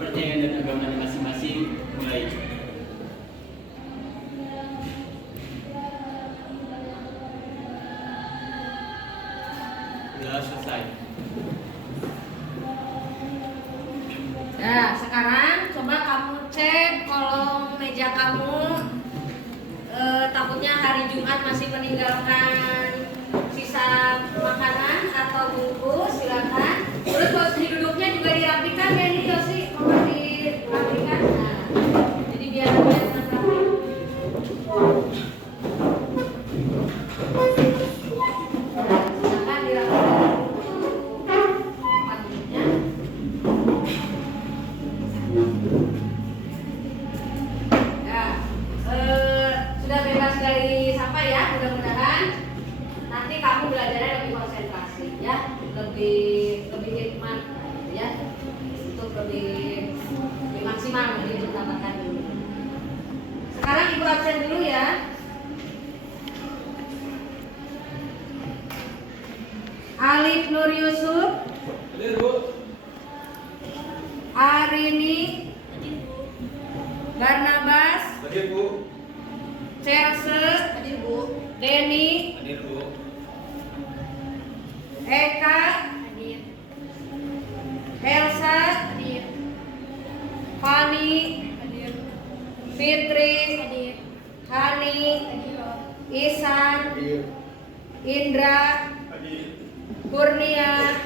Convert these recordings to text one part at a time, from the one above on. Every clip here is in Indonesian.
kepercayaan dan agama masing-masing. Mulai. Sudah selesai. Nah, sekarang coba kamu cek kolom meja kamu. Takutnya hari Jumat masih meninggalkan sisa makanan atau bungkus, silakan. Terus posisi duduknya juga dirapikan ya nih Yosi, mohon dirapikan. Nah, jadi biar kelihatan rapi. Silakan dirapikan tempat duduknya. Ya, sudah bebas dari sampah ya, mudah-mudahan nanti kamu belajarnya lebih konsentrasi ya, lebih hikmat ya, untuk lebih maksimal lebih mendapatkan dulu. Sekarang ibu absen dulu ya. Alif Nur Yusuf, Hadir, Bu. Arini, Barnabas, Hadir, Bu. Chelse, Hadir Bu. Denny, Hadir, Bu. Eka, Hadir. Elsa, Hadir. Fani, Hadir. Fitri, Hadir. Hani, Hadir. Isan, Hadir. Indra, Hadir. Kurnia,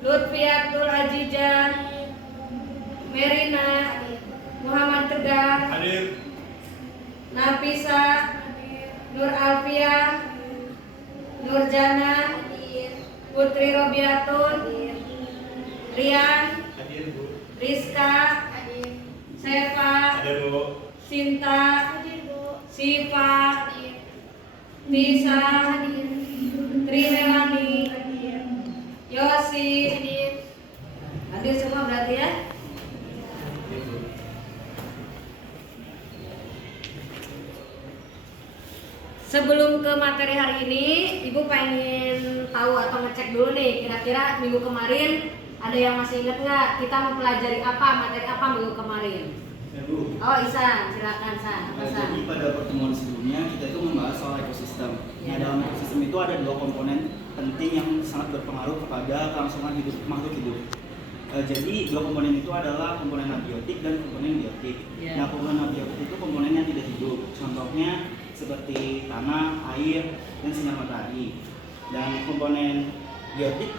Lutfiatul Ajijah, Merina, Muhammad Tegar, Hadir. Nafisa, Nur Alfia, Nurjana, Putri Robiatun, Rian, Hadir, Bu. Rizka, Hadir. Seva, Hadir, Bu. Sinta, Hadir Bu. Siva, Hadir. Tisa, Hadir. Tri Melani, Hadir. Yosi. Hadir. Hadir semua berarti ya. Hadir, Bu. Sebelum ke materi hari ini, Ibu pengen tahu atau ngecek dulu nih, kira-kira minggu kemarin ada yang masih ingat nggak? Kita mempelajari apa, materi apa minggu kemarin? Ya, Bu. Oh, Isan, silakan San. Apa San? Jadi pada pertemuan sebelumnya kita itu membahas soal ekosistem. Nah, dalam ekosistem itu ada dua komponen penting yang sangat berpengaruh kepada kelangsungan hidup makhluk hidup. Jadi dua komponen itu adalah komponen abiotik dan komponen biotik. Ya. Nah, komponen abiotik itu komponen yang tidak hidup. Contohnya seperti tanah, air, dan sinar matahari. Dan komponen biotik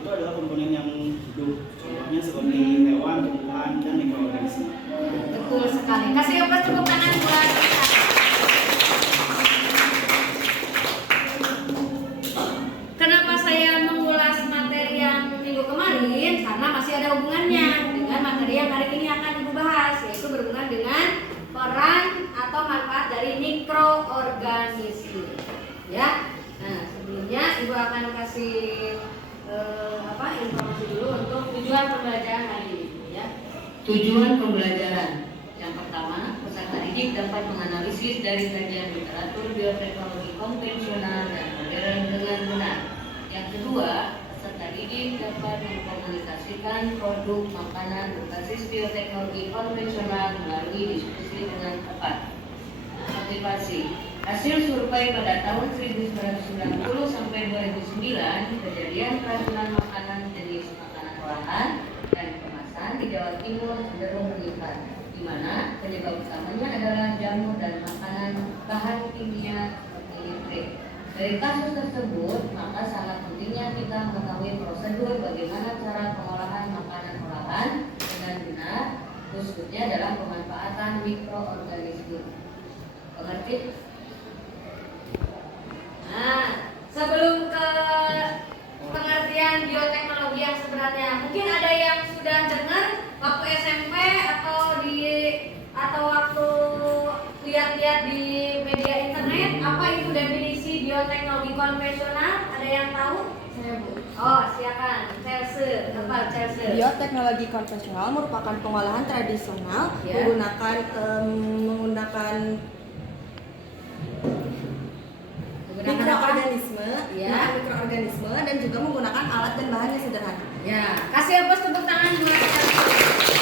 itu adalah komponen yang hidup. Contohnya seperti hewan, tumbuhan, dan mikroorganisme. Betul sekali. Kasih tepuk tangan buat kita. Kenapa saya mengulas materi yang minggu kemarin? Karena masih ada hubungannya dengan materi yang hari ini akan Ibu bahas, yaitu berhubungan dengan peran atau manfaat dari mikroorganisme. Ya. Nah, sebelumnya Ibu akan kasih informasi dulu untuk tujuan pembelajaran hari ini. Ya. Tujuan pembelajaran yang pertama, peserta didik dapat menganalisis dari kajian literatur bioteknologi konvensional dan modern dengan benar. Yang kedua, peserta didik dapat mengkomunikasikan produk makanan berbasis bioteknologi konvensional melalui diskusi dengan tepat. Motivasi. Hasil survei pada tahun 1990 sampai 2009, kejadian keracunan makanan jenis makanan olahan dan kemasan di Jawa Timur cenderung meningkat, di mana penyebab utamanya adalah jamu dan makanan bahan kimia seperti nitrit. Dari kasus tersebut, maka sangat pentingnya kita mengetahui prosedur bagaimana cara pengolahan makanan olahan dengan benar, khususnya dalam pemanfaatan mikroorganisme. Mengerti? Nah, sebelum ke pengertian bioteknologi yang sebenarnya, mungkin ada yang sudah dengar waktu SMP atau waktu lihat-lihat di media internet, apa itu definisi bioteknologi konvensional? Ada yang tahu? Saya Bu. Oh, silakan. Chelse, tempat Chelse. Bioteknologi konvensional merupakan pengolahan tradisional Ya. menggunakan mikroorganisme, Ya. mikroorganisme dan juga menggunakan alat dan bahan yang sederhana. Ya, kasih tepuk tangan buat Chelse.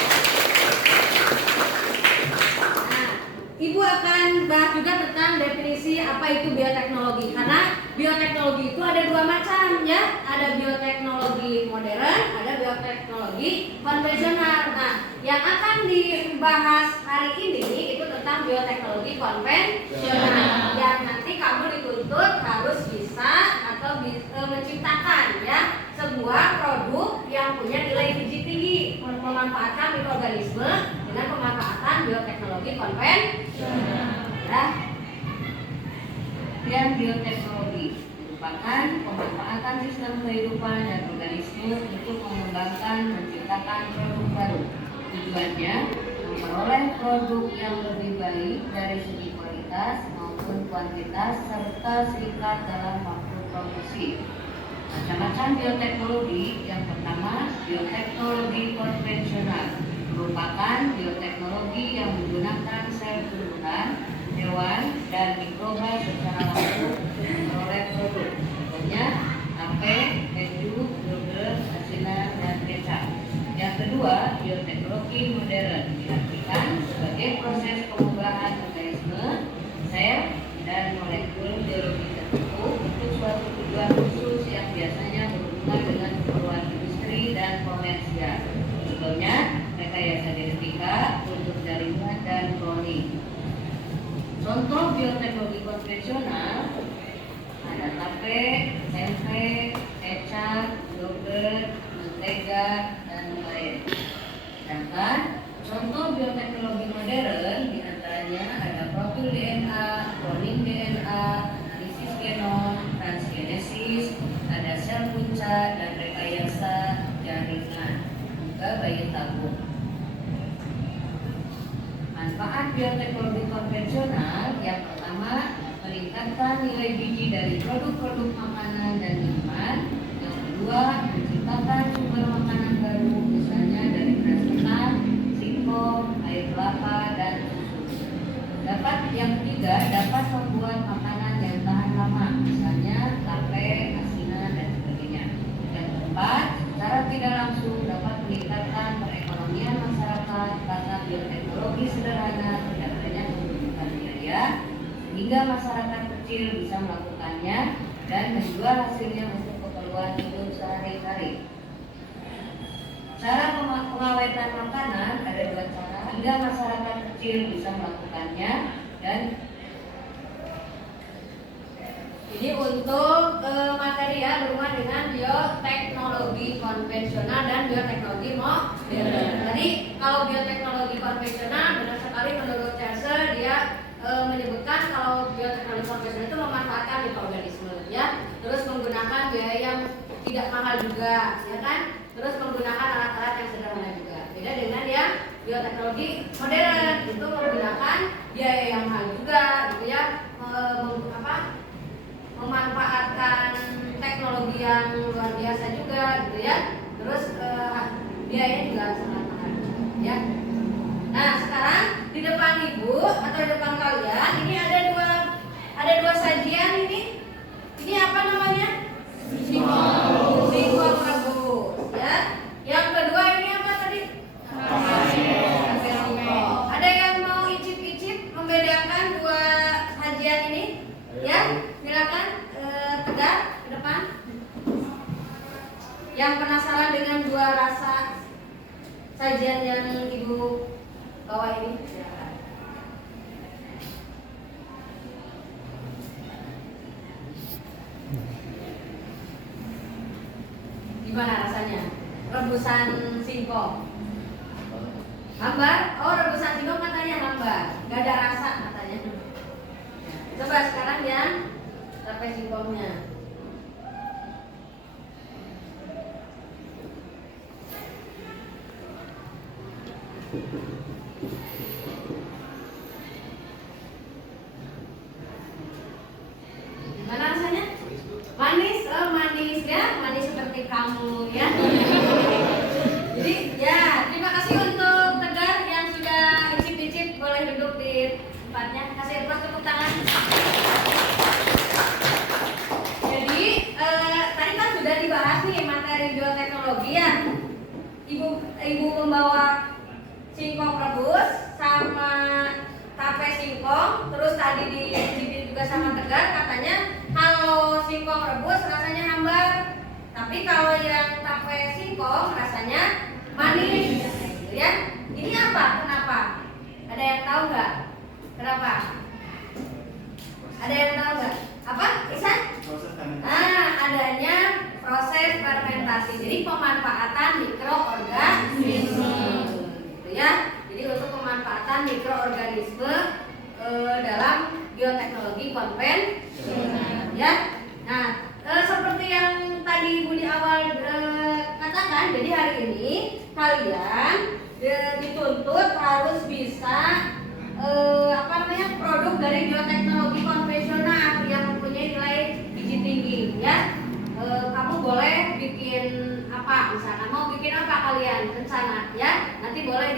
bioteknologi itu ada dua macam ya, ada bioteknologi modern, ada bioteknologi konvensional. Nah, yang akan dibahas hari ini itu tentang bioteknologi konvensional. Yang nanti kamu dituntut harus bisa atau menciptakan ya sebuah produk yang punya nilai gizi tinggi, memanfaatkan mikroorganisme dengan pemanfaatan bioteknologi konvensional. Ya. Dan bioteknologi merupakan pemanfaatan sistem kehidupan dan organisme untuk mengembangkan, menciptakan produk baru. Tujuannya memperoleh produk yang lebih baik dari segi kualitas maupun kuantitas serta singkat dalam waktu produksi. Macam-macam bioteknologi. Yang pertama, bioteknologi konvensional merupakan bioteknologi yang menggunakan sel turunan hewan dan mikroba secara langsung untuk memperoleh produk. Contohnya tape, keju, yogurt, asinan, dan kecap. Yang kedua, bioteknologi modern diartikan sebagai proses pengubahan organisme, sel, dan molekul biologi tertentu untuk suatu tujuan khusus yang biasanya berhubungan dengan keperluan industri dan komersial. Contohnya rekayasa genetika untuk jaringan dan kloning. Contoh bioteknologi konvensional ada tape, tempe, kecap, yogurt, mentega, dan lain. Sedangkan contoh bioteknologi modern diantaranya ada profil DNA, cloning DNA, analisis genom, transgenesis, ada sel punca dan rekayasa jaringan, juga bayi tabung. Manfaat bioteknologi konvensional yang pertama, meningkatkan nilai gizi dari produk-produk makanan dan minuman. Yang kedua, menciptakan sumber makanan baru, misalnya dari beras ketan, singkong, air kelapa, dan susu. Yang ketiga, dapat membuat makanan yang tahan lama, misalnya tape, asinan, dan sebagainya. Yang keempat, secara tidak langsung dapat meningkatkan perekonomian masyarakat karena bioteknologi sederhana tidak banyak membutuhkan biaya, sehingga masyarakat kecil bisa melakukannya dan menjual hasilnya untuk keperluan hidup sehari-hari. Cara pengawetan makanan ada dua cara hingga masyarakat kecil bisa melakukannya, dan Ini untuk materi ya berhubungan dengan bioteknologi konvensional dan bioteknologi modern. Tadi kalau bioteknologi konvensional benar sekali menurut Chester dia menyebutkan kalau bioteknologi konvensional itu memanfaatkan mikroorganisme ya, terus menggunakan biaya yang tidak mahal juga, ya kan? Terus menggunakan alat-alat yang sederhana juga. Beda dengan yang bioteknologi modern itu menggunakan biaya yang mahal juga, gitu ya, memanfaatkan teknologi yang luar biasa juga, gitu ya. Terus biayanya juga sangat mahal, ya. Nah sekarang di depan ibu atau di depan kalian ini ada dua sajian ini. Ini apa namanya? Singkong rebus, ya. Yang kedua ini apa tadi? Singkong. Ada yang mau icip-icip membedakan dua sajian ini? Ya, silakan Tegar ke depan. Yang penasaran dengan dua rasa sajian yang ibu bawa ini? Silakan. Gimana rasanya? Rebusan singkong. Hambar? Oh, rebusan singkong katanya hambar. Gak ada rasa katanya. Coba sekarang yang tape singkongnya. Gimana rasanya? Manis, oh manis ya, manis seperti kamu ya. Jadi ya, terima kasih untuk Tegar yang sudah icip-icip, boleh duduk di tempatnya. Kasih applause, tepuk tangan. Jadi tadi kan sudah dibahas nih materi bioteknologi ya. Ibu membawa singkong rebus sama tape singkong, terus tadi diicipin juga sama Tegar, katanya Kalau singkong rebus rasanya hambar, tapi kalau yang tape singkong rasanya manis, gitu ya. Ini apa? Kenapa? Ada yang tahu nggak? Kenapa? Ada yang tahu nggak? Apa? Isan? Proses fermentasi. Adanya proses fermentasi. Jadi pemanfaatan mikroorganisme, gitu ya. Jadi untuk pemanfaatan mikroorganisme dalam bioteknologi konvensional, ya. Nah, seperti yang tadi Ibu di awal katakan, jadi hari ini kalian dituntut harus bisa produk dari bioteknologi konvensional yang mempunyai nilai gizi tinggi, ya. Kamu boleh bikin apa, misalkan mau bikin apa kalian rencana, ya. Nanti boleh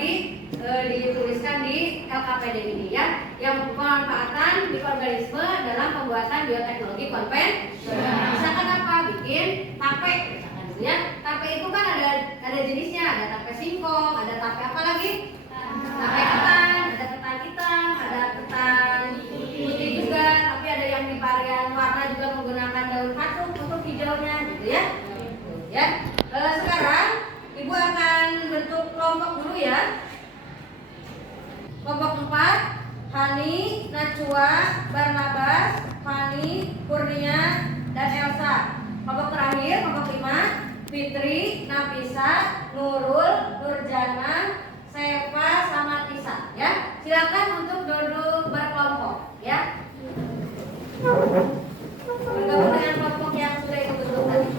dituliskan di LKPD ini, ya. Yang pemanfaatan mikroorganisme dalam pembuatan bioteknologi konvensional. Misalkan apa, bikin tape, misalkan gitu, ya. Tape itu kan ada jenisnya, ada tape singkong, ada tape apa lagi? Tape ketan, ada ketan hitam, ada ketan putih juga, tapi ada yang di varian warna juga menggunakan daun katuk untuk hijaunya, gitu ya. Ya. Sekarang Ibu akan bentuk kelompok dulu, ya. Kelompok 4, Hani, Najwa, Barnabas, Fani, Kurnia, dan Elsa. Kelompok terakhir, kelompok 5, Fitri, Nafisa, Nurul, Nurjana, Seva, sama Tisa, ya. Silakan untuk duduk berkelompok, ya. Bergabung dengan kelompok yang sudah Ibu bentuk tadi.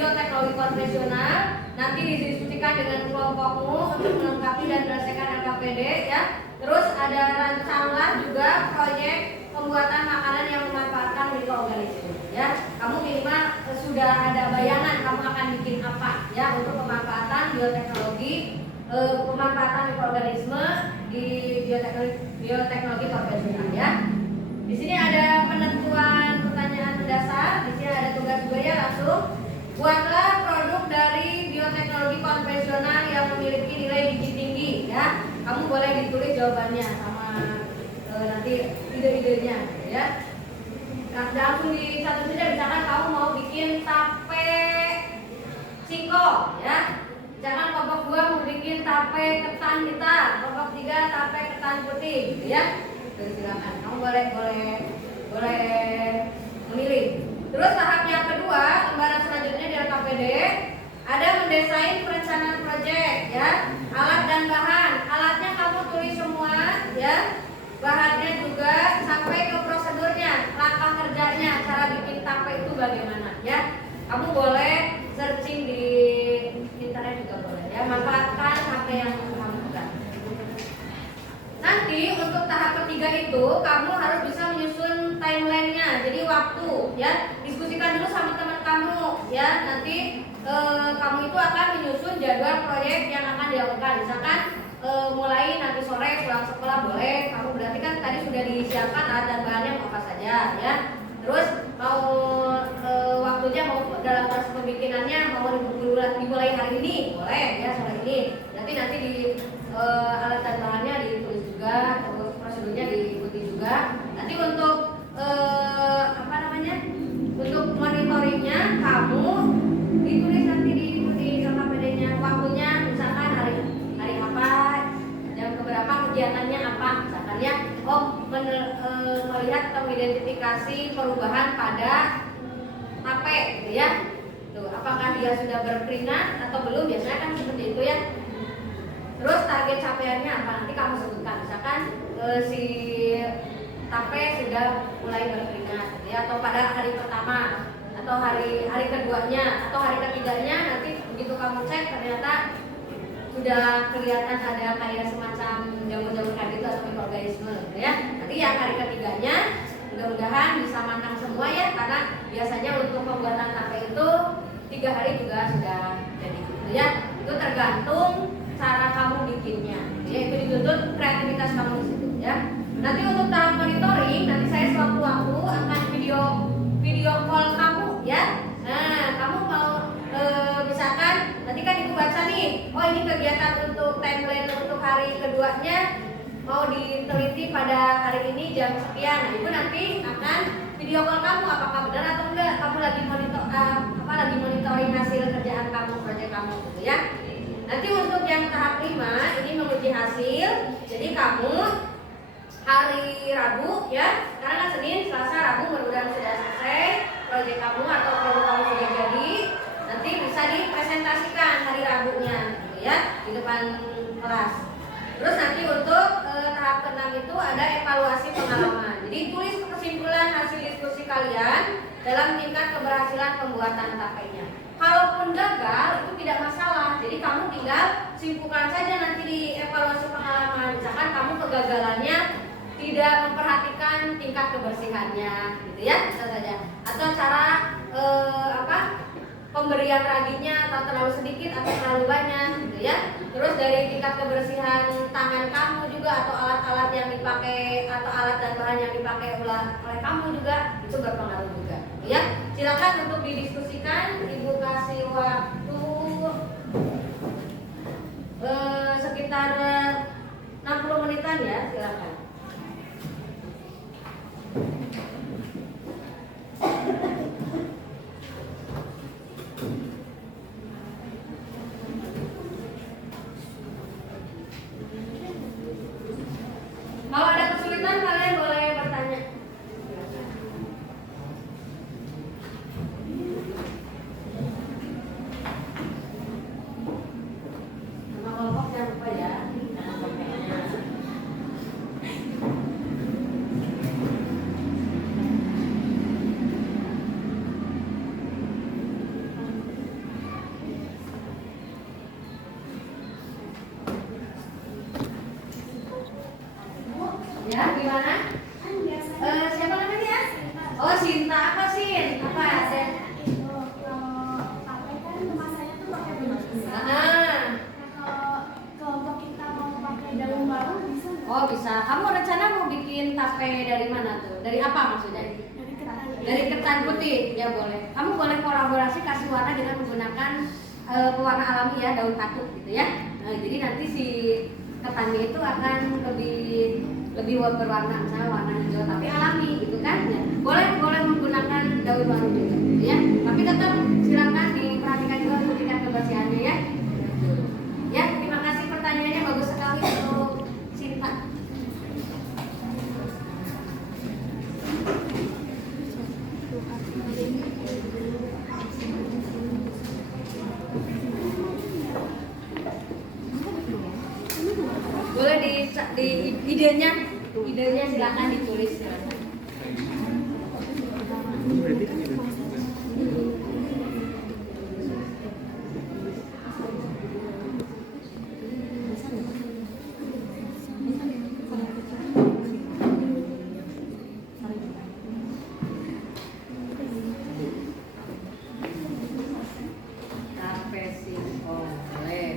bioteknologi konvensional. Nanti didiskusikan dengan kelompokmu untuk melengkapi dan menyelesaikan LKPD ya. Terus ada rancanglah juga proyek pembuatan makanan yang memanfaatkan mikroorganisme ya. Kamu minimal sudah ada bayangan kamu akan bikin apa ya untuk pemanfaatan bioteknologi, pemanfaatan mikroorganisme di bioteknologi konvensional ya. Di sini ada penentuan pertanyaan mendasar. Di sini ada tugas juga ya, langsung buatlah produk dari bioteknologi konvensional yang memiliki nilai gizi tinggi ya. Kamu boleh ditulis jawabannya sama nanti ide-idenya. ya. Nah, langsung dicatat saja, misalkan kamu mau bikin tape singkong, ya. Misalkan kelompok 2 mau bikin tape ketan hitam, kelompok 3 tape ketan putih, gitu ya. Terus silakan, kamu boleh memilih. Terus tahap yang kedua, lembaran selanjutnya di LKPD ada mendesain perencanaan proyek, ya. Alat dan bahan, alatnya kamu tulis semua, ya. Bahannya juga sampai ke prosedurnya, langkah kerjanya, cara bikin tape itu bagaimana, ya. Kamu boleh searching di internet juga boleh, ya. Manfaatkan HP yang kamu pegang. Nanti untuk tahap ketiga itu kamu harus bisa menyusun timelinenya, jadi waktu, ya. Diskusikan dulu sama teman kamu, ya. Nanti kamu itu akan menyusun jadwal proyek yang akan dilakukan. Misalkan mulai nanti sore pulang sekolah boleh. Kamu berarti kan tadi sudah disiapkan alat dan bahannya mau apa saja, ya. Terus mau waktunya mau dalam proses pembikinannya mau dimulai hari ini boleh, ya, sore ini. Nanti di alat dan bahannya ditulis juga, terus prosedurnya diikuti juga. Nanti untuk untuk monitoringnya kamu ditulis nanti di LKPD-nya, waktunya misalkan hari apa, jam keberapa, kegiatannya apa, misalkan, ya. Melihat atau mengidentifikasi perubahan pada tape, gitu ya. Tuh, apakah dia sudah berkeringat atau belum, biasanya kan seperti itu, ya. Terus target capaiannya apa, nanti kamu sebutkan, misalkan si tape sudah mulai berkeringat, gitu ya, atau pada hari pertama atau hari keduanya atau hari ketiganya. Nanti begitu kamu cek ternyata sudah kelihatan ada kayak semacam jamur-jamur kayak gitu atau mikroorganisme, gitu ya. Nanti yang hari ketiganya mudah-mudahan bisa matang semua, ya, karena biasanya untuk pembuatan tape itu 3 hari juga sudah jadi, gitu ya. Itu tergantung cara kamu bikinnya, ya. Itu dituntut kreativitas kamu di situ, ya. Nanti untuk tahap monitoring, nanti saya sewaktu-waktu akan video call kamu, ya. Nah, kamu mau misalkan nanti kan ibu baca nih, oh ini kegiatan untuk timeline untuk hari keduanya mau diteliti pada hari ini jam sekian. Nah, ibu nanti akan video call kamu apakah benar atau enggak kamu lagi monitoring hasil kerjaan kamu, proyek kamu, gitu ya. Nanti untuk yang tahap 5 ini menguji hasil. Jadi kamu hari Rabu, ya, sekarang kan Senin, Selasa, Rabu mudah-mudahan sudah selesai proyek kamu atau produk kamu sudah jadi. Nanti bisa dipresentasikan hari Rabunya, gitu ya, di depan kelas. Terus nanti untuk tahap ke-6 itu ada evaluasi pengalaman. Jadi tulis kesimpulan hasil diskusi kalian dalam tingkat keberhasilan pembuatan tapenya. Kalaupun gagal itu tidak masalah. Jadi kamu tinggal simpulkan saja nanti di evaluasi pengalaman. Misalkan kamu kegagalannya tidak memperhatikan tingkat kebersihannya, gitu ya, bisa saja. Atau cara pemberian raginya atau terlalu sedikit atau terlalu banyak, gitu ya. Terus dari tingkat kebersihan tangan kamu juga atau alat-alat yang dipakai atau alat dan bahan yang dipakai oleh kamu juga itu berpengaruh juga, gitu ya. Silakan untuk didiskusikan. Ibu kasih waktu sekitar 60 menitan, ya, silakan. Kalau ada kesulitan kalian boleh bertanya. Nama kelompok jangan lupa, ya. Nama kelompoknya. Ya, gimana? Siapa namanya? Oh, Sinta. Apa, Sin? Apa? Oh, bisa. Kamu rencana mau bikin tape dari mana tuh? Dari apa maksudnya? Dari ketan putih. Ya, boleh. Kamu boleh kolaborasi kasih warna dengan menggunakan pewarna alami, ya, daun katut, gitu ya. Nah, jadi nanti si ketannya itu akan lebih lebih berwarna, misalnya warna hijau tapi alami gitu kan ya. Boleh menggunakan daun baru juga ya, tapi tetap silakan diperhatikan juga untuk tingkat kebersihannya ya. Ya, terima kasih pertanyaannya, bagus sekali untuk Sinta. Boleh di idenya silakan ditulis.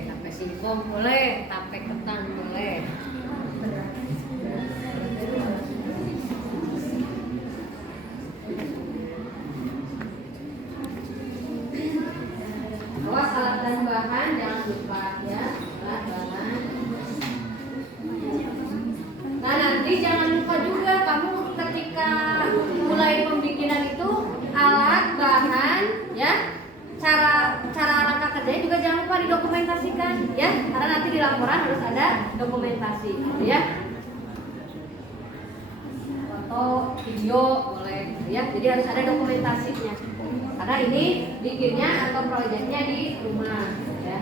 Tape singkong boleh, tape ketan boleh. Awas alat dan bahan jangan lupa ya, alat bahan. Nah nanti jangan lupa juga kamu ketika mulai pembikinan itu alat bahan ya, cara langkah kerjanya juga jangan lupa didokumentasikan ya, karena nanti di laporan harus ada dokumentasi gitu ya. Foto, video boleh ya, jadi harus ada dokumentasinya. Karena ini bikinnya atau proyeknya di rumah ya.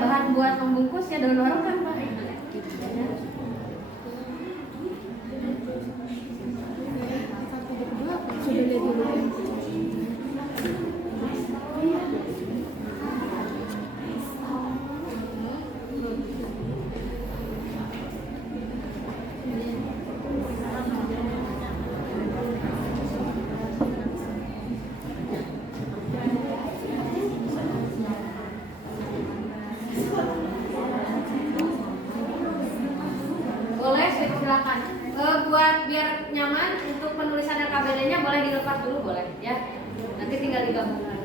Bahan buat membungkus ya daun bawang kan Pak. Silakan. Buat biar nyaman untuk penulisan RKBD-nya boleh dilepas dulu boleh ya. Nanti tinggal digabungkan.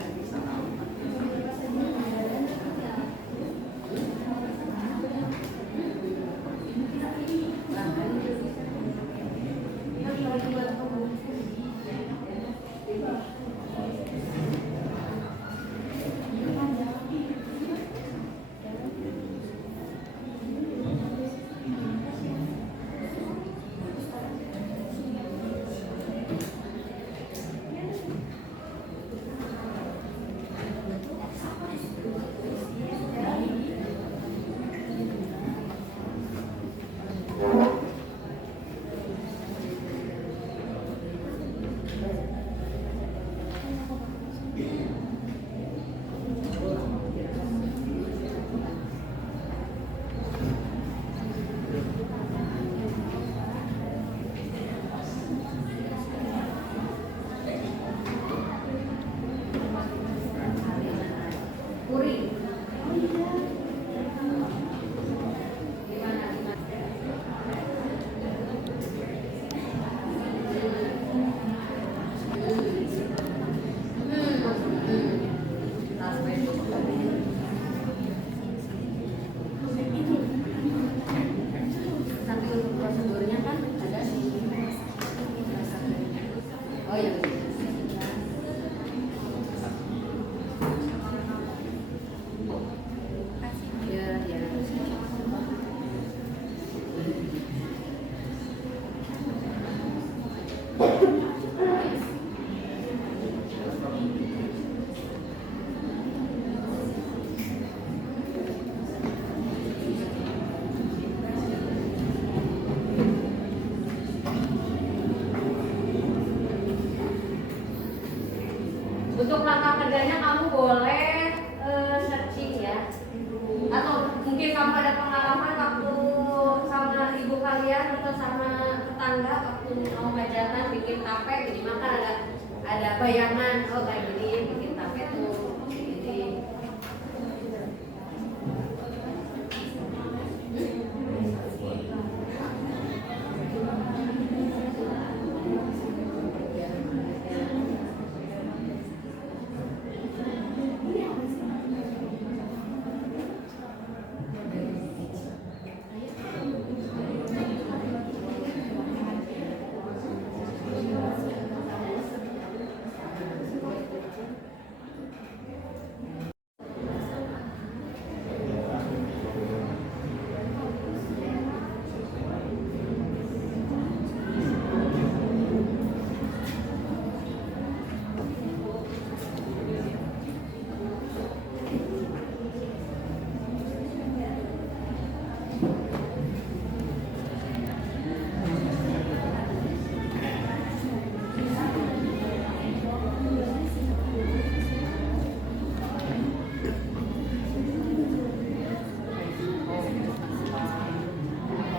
tanda waktu mau pelajaran bikin tape, jadi maka ada bayangan oh kayak gini bikin tape tuh jadi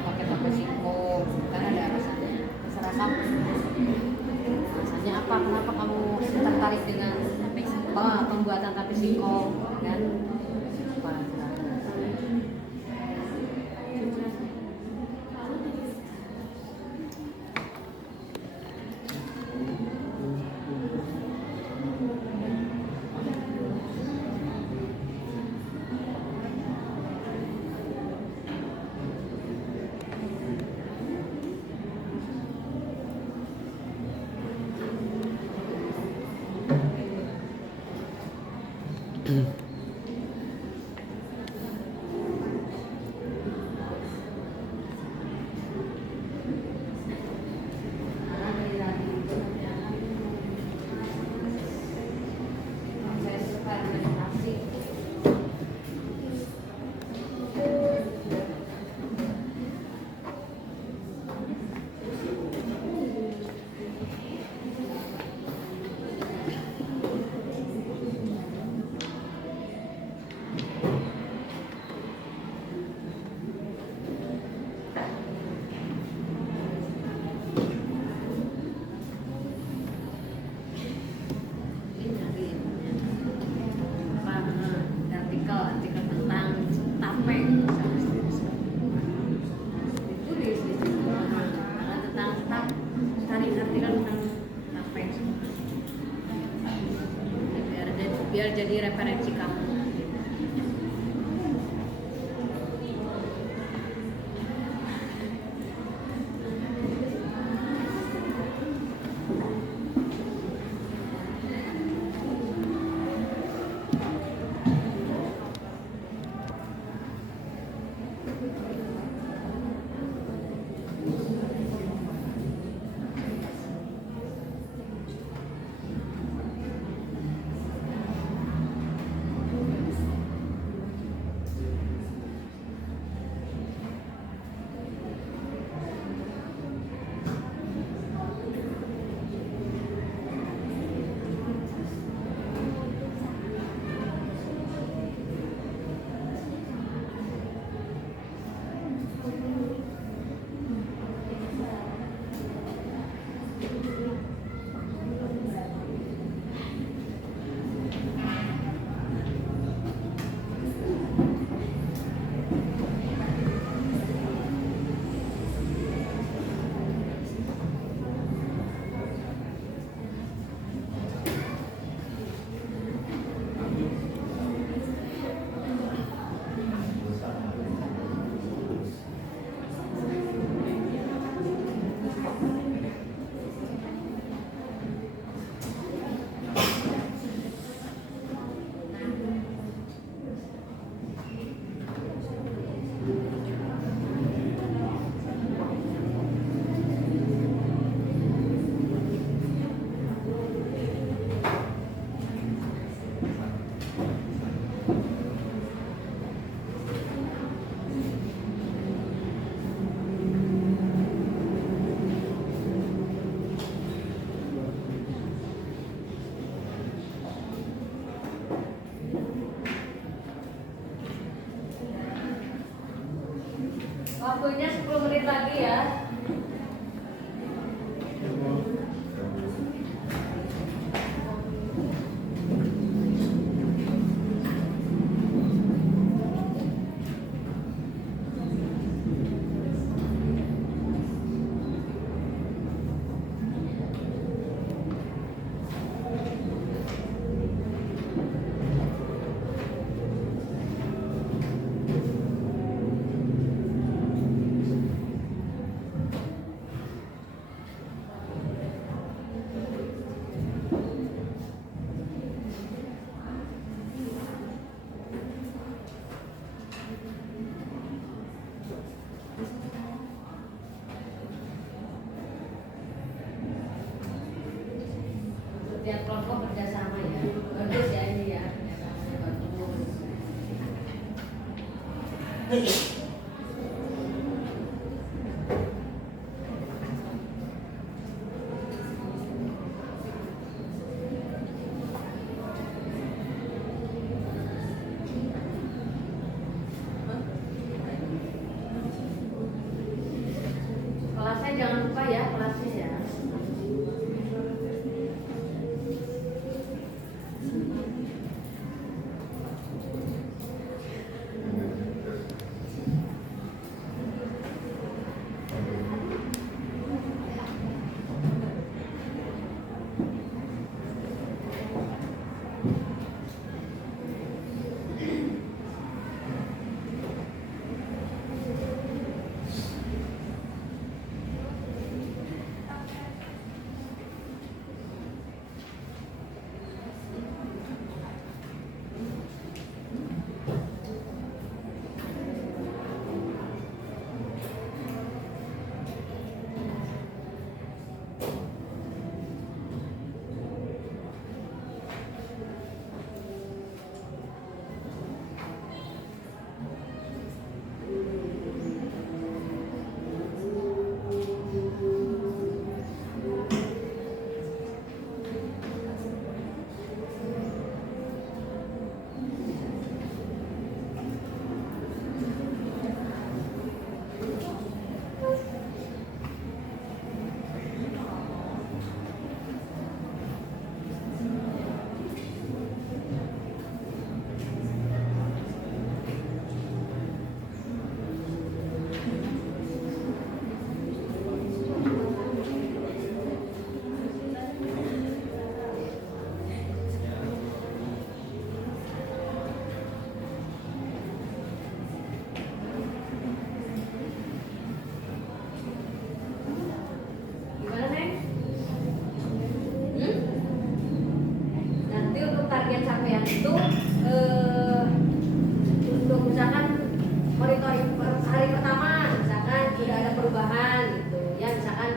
pakai tape singkong kan ada rasanya rasa rasanya apa kenapa kamu tertarik dengan pembuatan tape singkong kan apa saya suka dengan nasi. Artikel tentang tape ditulis di situ karena tentang cari artikel tentang tape biar jadi referensi kamu. Waktunya 10 menit lagi ya. Kelasnya jangan lupa ya, kelasnya ya. Gimana Neng? Nanti untuk target sampean itu untuk misalkan monitoring hari pertama misalkan tidak ada perubahan gitu ya, misalkan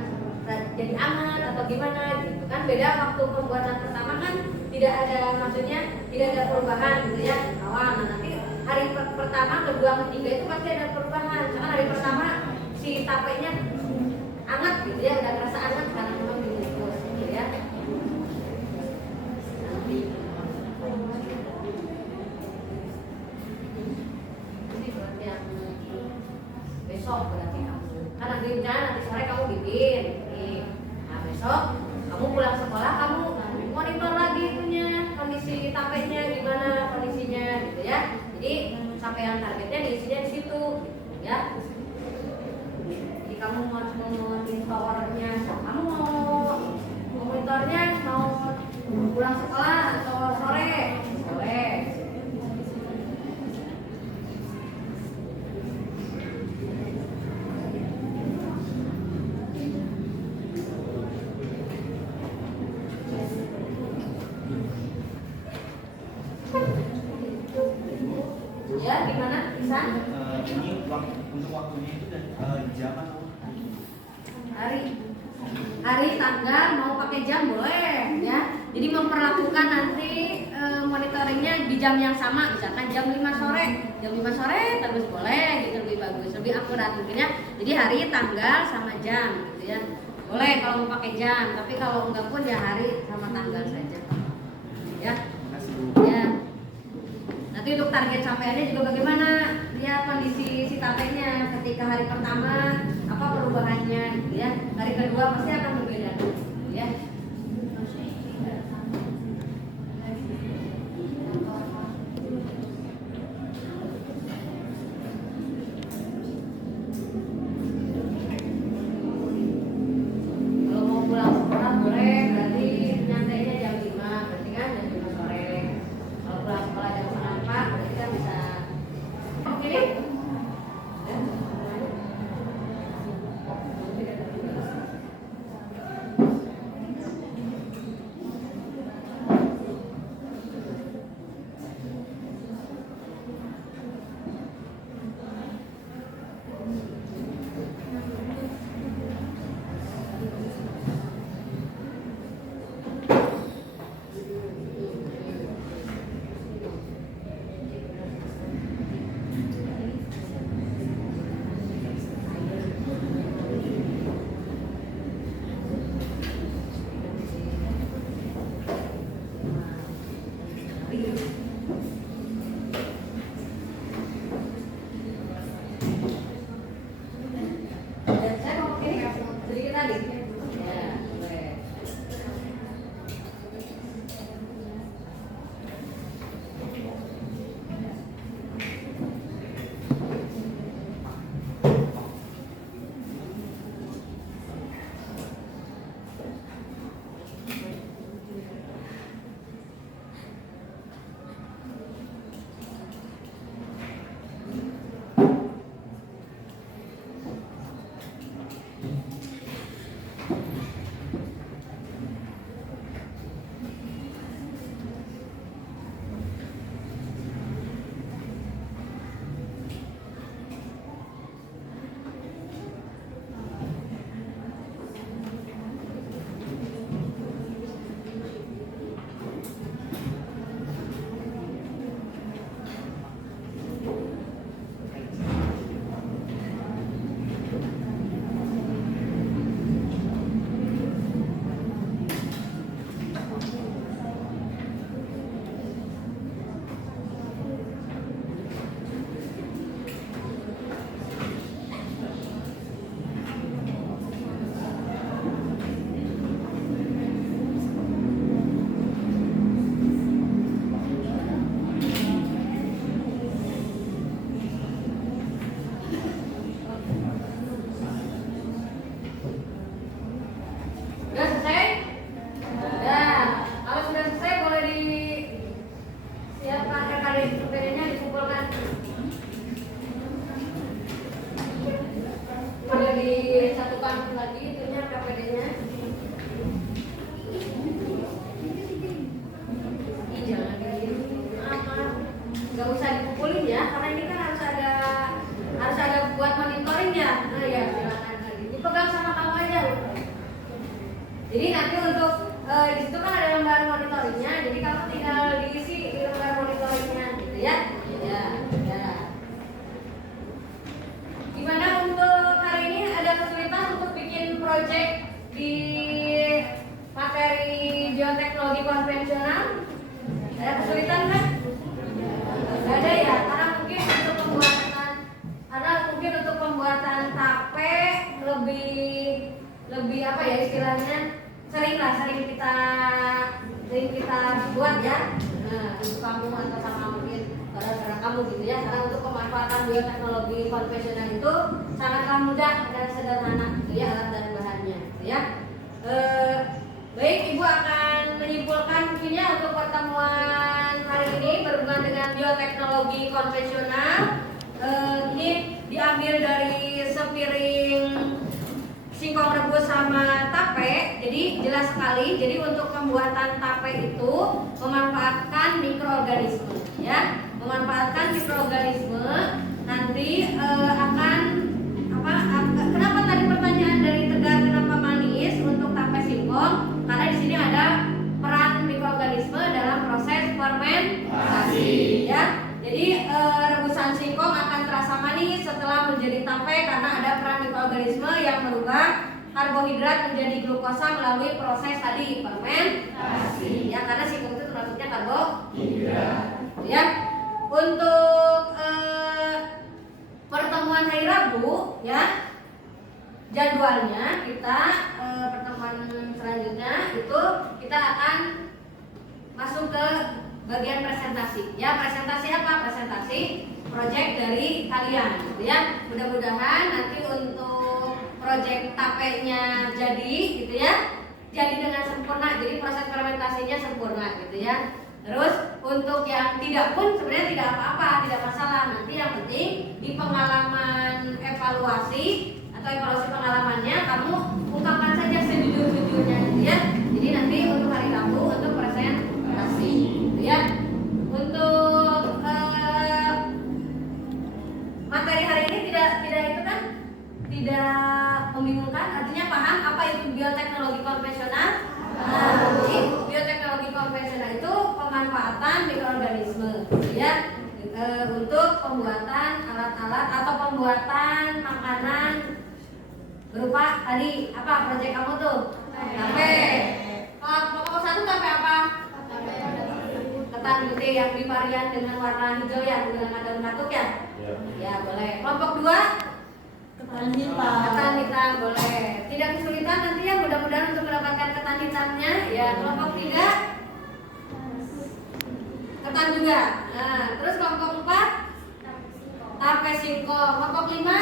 jadi aman atau gimana gitu kan, beda waktu pembuatan pertama kan tidak ada, maksudnya tidak ada perubahan gitu ya awal. Nah nanti hari pertama, kedua, ketiga itu pasti ada perubahan. Misalkan hari pertama si tapenya hangat gitu ya, udah kerasa hangat karena memang dibungkus gitu ya. Ini berarti yang besok berarti kamu karena rencana nanti sore kamu bikin. Nah besok kamu pulang sekolah, kamu monitor lagi itunya, kondisi tapenya gimana kondisinya gitu ya. Jadi sampai yang targetnya diisinya di situ gitu ya. Jadi kamu mau monitornya, kamu mau monitornya mau pulang sekolah atau sore? Sore. Ya, gimana? Bisa? Ini untuk waktunya itu jam atau hari tanggal mau pakai jam boleh ya. Jadi memperlakukan nanti monitoringnya di jam yang sama, misalkan jam 5 sore. Jam 5 sore terus boleh gitu, lebih bagus, lebih akurat mungkin ya. Jadi hari, tanggal sama jam gitu ya. Boleh kalau mau pakai jam, tapi kalau enggak pun ya hari sama tanggal saja. Ya. Ya. Nanti untuk target sampaiannya juga bagaimana? Lihat kondisi si tapenya ketika hari pertama apa perubahannya gitu ya. Hari kedua pasti akan berbeda gitu ya. Kalau mau pulang sekolah boleh, berarti nyantainya jam 5, berarti kan jam 5 sore. Kalau pulang sekolah jam 4, berarti kan bisa. Oke. lebih apa ya istilahnya sering kita buat ya. Nah, untuk kamu atau sama mungkin saudara kamu gitu ya. Karena untuk pemanfaatan bioteknologi konvensional itu sangatlah mudah dan sederhana gitu ya alat dan bahannya gitu ya. Baik, Ibu akan menyimpulkan mungkin ya untuk pertemuan hari ini berhubungan dengan bioteknologi konvensional. Ini diambil dari sepiring singkong rebus sama tape, jadi jelas sekali. Jadi untuk pembuatan tape itu memanfaatkan mikroorganisme, ya, memanfaatkan mikroorganisme. Nanti akan apa? Kenapa tadi pertanyaan dari Tegar kenapa manis untuk tape singkong? Karena di sini ada peran mikroorganisme dalam proses fermentasi, ya. Jadi rebusan singkong akan terasa manis setelah menjadi tape karena ada peran mikroorganisme yang merubah karbohidrat menjadi glukosa melalui proses tadi fermentasi. Ya, karena singkong itu termasuknya karbohidrat. Ya. Untuk pertemuan hari Rabu, ya, jadwalnya kita pertemuan selanjutnya itu kita akan masuk ke bagian presentasi. Ya, presentasi apa? Presentasi proyek dari kalian gitu ya. Mudah-mudahan nanti untuk proyek tapenya jadi gitu ya. Jadi dengan sempurna. Jadi proses fermentasinya sempurna gitu ya. Terus untuk yang tidak pun sebenarnya tidak apa-apa, tidak masalah. Nanti yang penting di pengalaman evaluasi atau evaluasi pengalamannya kamu ungkapkan saja sejujur-jujurnya gitu ya. Jadi nanti untuk hari Rabu untuk presentasi gitu ya. Untuk materi hari ini tidak itu kan tidak membingungkan, artinya paham apa itu bioteknologi konvensional. Jadi bioteknologi konvensional itu pemanfaatan mikroorganisme ya untuk pembuatan alat-alat atau pembuatan makanan berupa tadi apa proyek kamu tuh? Tape. Pokok satu tape apa? Ketan putih yang di varian dengan warna hijau ya, dengan ada katuk ya? Ya boleh. Kelompok 2 ketan hitam boleh. Tidak kesulitan nanti ya, mudah-mudahan untuk mendapatkan ketan hitamnya. Ya, kelompok 3 ketan juga. Nah, terus kelompok 4 tape singkong. Kelompok 5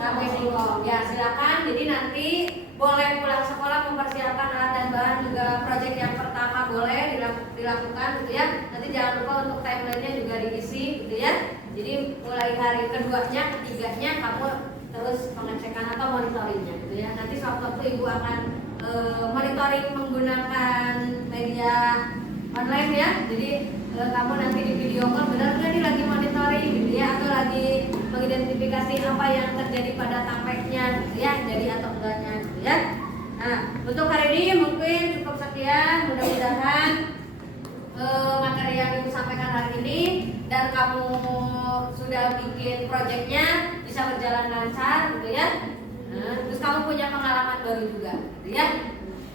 tape singkong. Ya, silakan. Jadi nanti boleh pulang sekolah mempersiapkan alat dan bahan, juga proyek yang pertama boleh dilakukan gitu ya. Nanti jangan lupa untuk timelinenya juga diisi gitu ya. Jadi mulai hari keduanya, ketiganya kamu terus pengecekan atau monitoringnya gitu ya. Nanti sewaktu ibu akan monitoring menggunakan media online ya. Jadi kamu nanti di video call benar-benar nih lagi monitoring gitu ya, atau lagi mengidentifikasi apa yang terjadi pada tapenya gitu ya, jadi atau enggaknya gitu ya. Nah, untuk hari ini mungkin cukup sekian. Mudah-mudahan materi yang ibu sampaikan hari ini dan kamu sudah bikin proyeknya bisa berjalan lancar gitu ya. Terus kamu punya pengalaman baru juga gitu ya.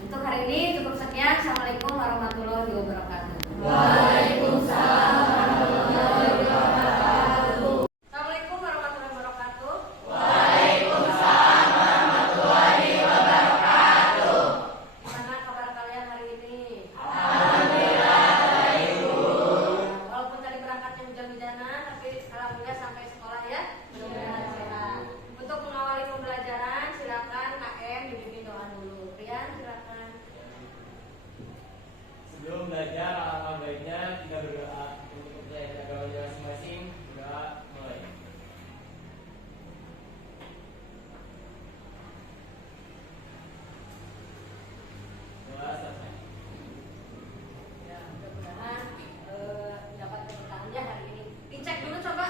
Untuk hari ini cukup sekian. Assalamualaikum warahmatullahi wabarakatuh. Waalaikumsalam warahmatullahi wabarakatuh. Assalamualaikum warahmatullahi wabarakatuh. Waalaikumsalam warahmatullahi wabarakatuh. Gimana kabar kalian hari ini? Alhamdulillah baik, Bu. Walaupun tadi berangkatnya hujan-hujanan, tapi alhamdulillah sampai sekolah ya. Mudah-mudahan sehat. Untuk mengawali pembelajaran, silakan KM dibimbing doa dulu. Rian, silakan. Sebelum belajar, alangkah baiknya kita berdoa untuk kepercayaan agama masing-masing. Berdoa mulai. Doa selesai. Ya, mudah-mudahan dapat keberkahan ya hari ini. Dicek dulu coba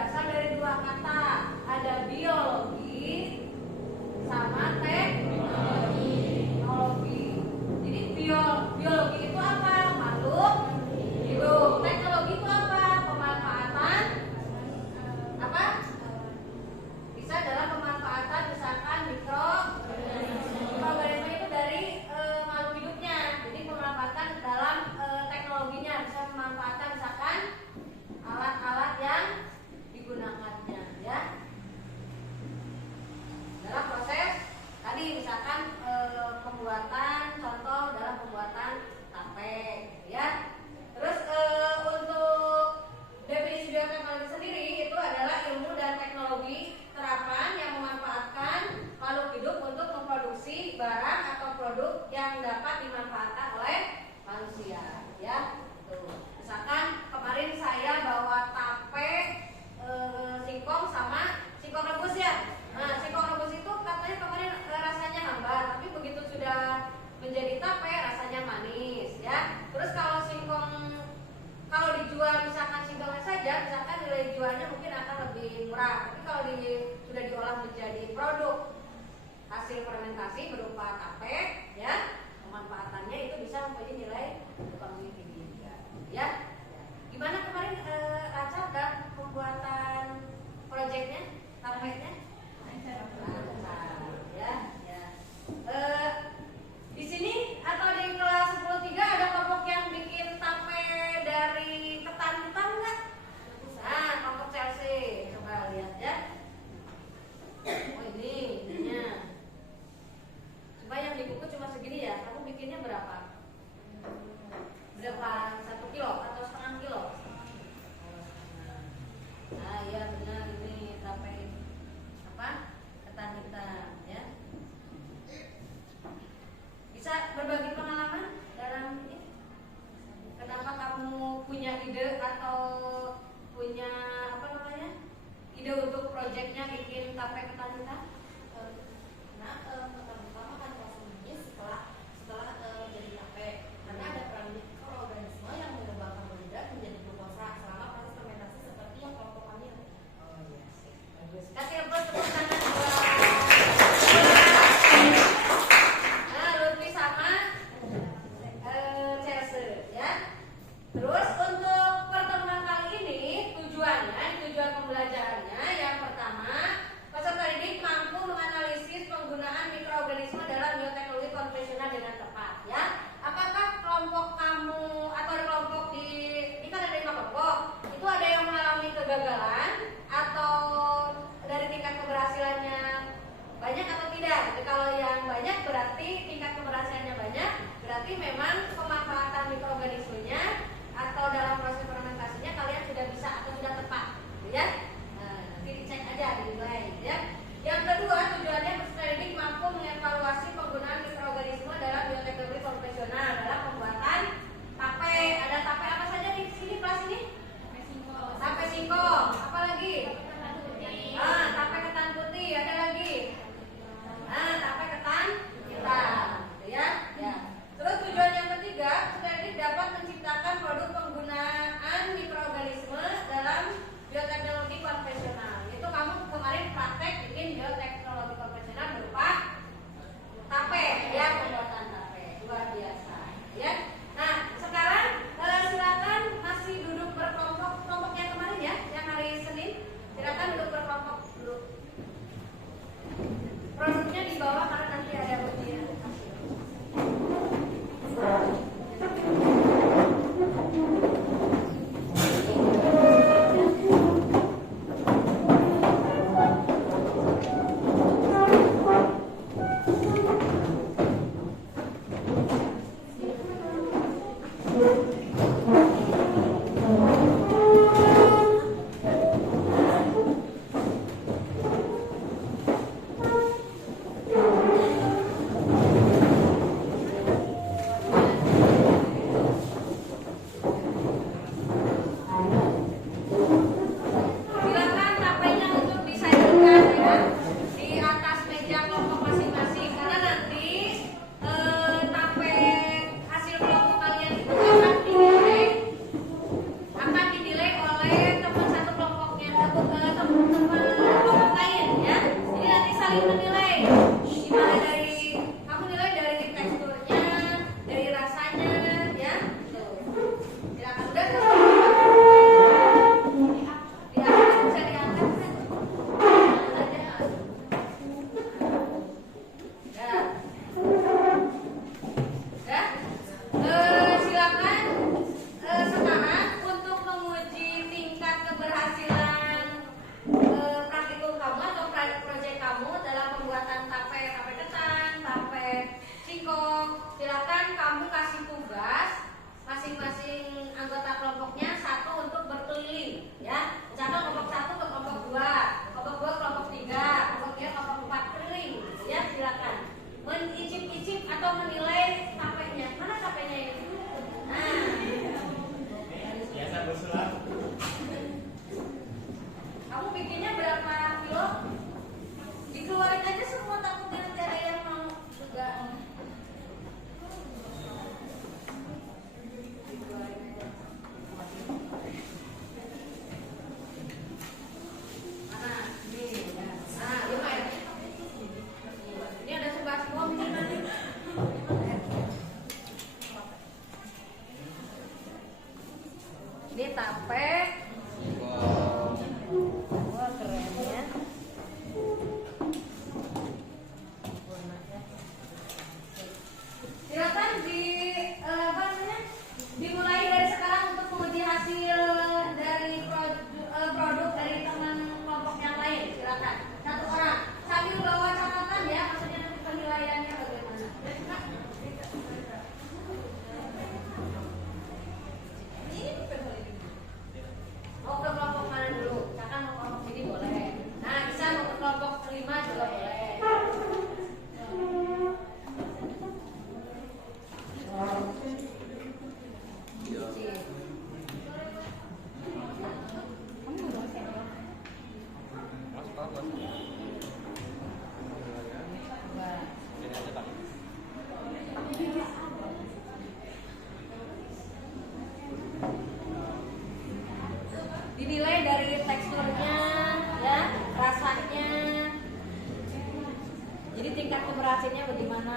berasal dari dua kata, ada biologi sama teknologi. Jadi biologi itu apa? Makhluk hidup. Teknologi itu apa? Pemanfaatan apa? Bisa dalam pemanfaatan misalkan mikroorganisme itu dari makhluk hidupnya. Jadi pemanfaatan dalam teknologinya bisa memanfaatkan misalkan alat-alat yang digunakannya, ya. Dalam proses tadi misalkan pembuatan, contoh dalam pembuatan tape, ya. Terus untuk definisi bioteknologi sendiri itu adalah ilmu dan teknologi terapan yang memanfaatkan makhluk hidup untuk memproduksi barang atau produk yang dapat dimanfaatkan oleh manusia, ya. Tuh. Misalkan kemarin saya bawa tape, singkong sama singkong rebus, ya. Nah, singkong rebus itu katanya kemarin rasanya hambar, tapi begitu sudah menjadi tape rasanya manis, ya. Terus kalau dijual misalkan singkongnya saja, misalkan nilai jualnya mungkin akan lebih murah. Tapi kalau sudah diolah menjadi produk hasil fermentasi berupa tape, ya, pemanfaatannya itu bisa mempunyai nilai ekonomi tinggi juga, ya. Gimana kemarin Raca dan pembuatan proyeknya, tapenya? Ya, ya. Di sini atau di kelas 10.3 ada kelompok yang bikin tape dari ketan hitam nggak? Nah, kelompok Chelsea, coba lihat, ya. Oh ininya. Coba yang di buku cuma segini ya. Kamu bikinnya berapa? Berapa? 1 kilo atau setengah kilo? Nah, iya benar ini tape apa? Ketan hitam, ya. Bisa berbagi pengalaman dalam ini? Kenapa kamu punya ide atau punya apa namanya? Ide untuk proyeknya bikin tape ketan hitam? Nah, pertama kan prosesnya setelah jadi tape, karena ada peran mikroorganisme yang mengembangkan karbohidrat menjadi glukosa selama proses fermentasi seperti yang kelompok kami. Oh iya, bagus. Kasih tepuk tangan buat Lutfi sama Chelsea, ya. Terus untuk pertemuan kali ini tujuan pembelajarannya yang pertama, peserta didik mampu menganalisis penggunaan mikroorganisme dalam bioteknologi konvensional dengan tepat, ya. Apakah kelompok kamu atau ada kelompok ini kan ada 5 kelompok, itu ada yang mengalami kegagalan atau dari tingkat keberhasilannya banyak atau tidak? Jadi kalau yang banyak berarti tingkat keberhasilannya banyak, berarti memang pemanfaatan mikroorganismenya atau dalam proses fermentasinya kalian sudah bisa atau sudah tepat, ya. Nah, nanti dicek aja dinilai, ya. Yang kedua, tujuannya peserta didik mampu mengevaluasi penggunaan mikroorganisme dalam bioteknologi konvensional dalam pembuatan tape. Ada tape apa saja di sini kelas ini? Tape singkong. Apa lagi? Tape ketan putih. Ada lagi? Tape ketan hitam, ya. Ya. Terus tujuan yang ketiga, peserta didik dapat menciptakan produk penggunaan mikroorganisme dalam mulai dari teksturnya, ya, rasanya. Jadi tingkat keberhasilannya bagaimana?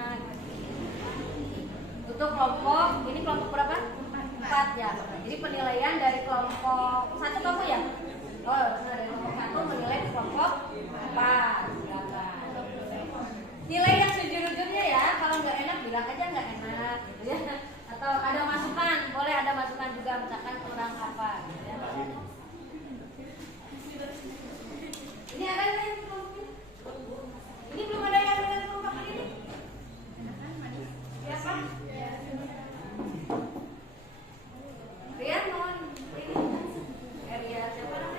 Untuk kelompok, ini kelompok berapa? 4 ya. Jadi penilaian dari kelompok 1 kamu ya? Oh, nah dari kelompok 1 menilai ke kelompok 4. Silakan. Nilai yang sejujurnya ya, kalau nggak enak bilang aja nggak enak, gitu ya. Atau ada masukan, boleh ada masukan juga, misalkan kurang apa, gitu ya. Ini ada yang ini belum ada yang dengan kelompok ini? Siapa? Rian mohon ini. Ria siapa?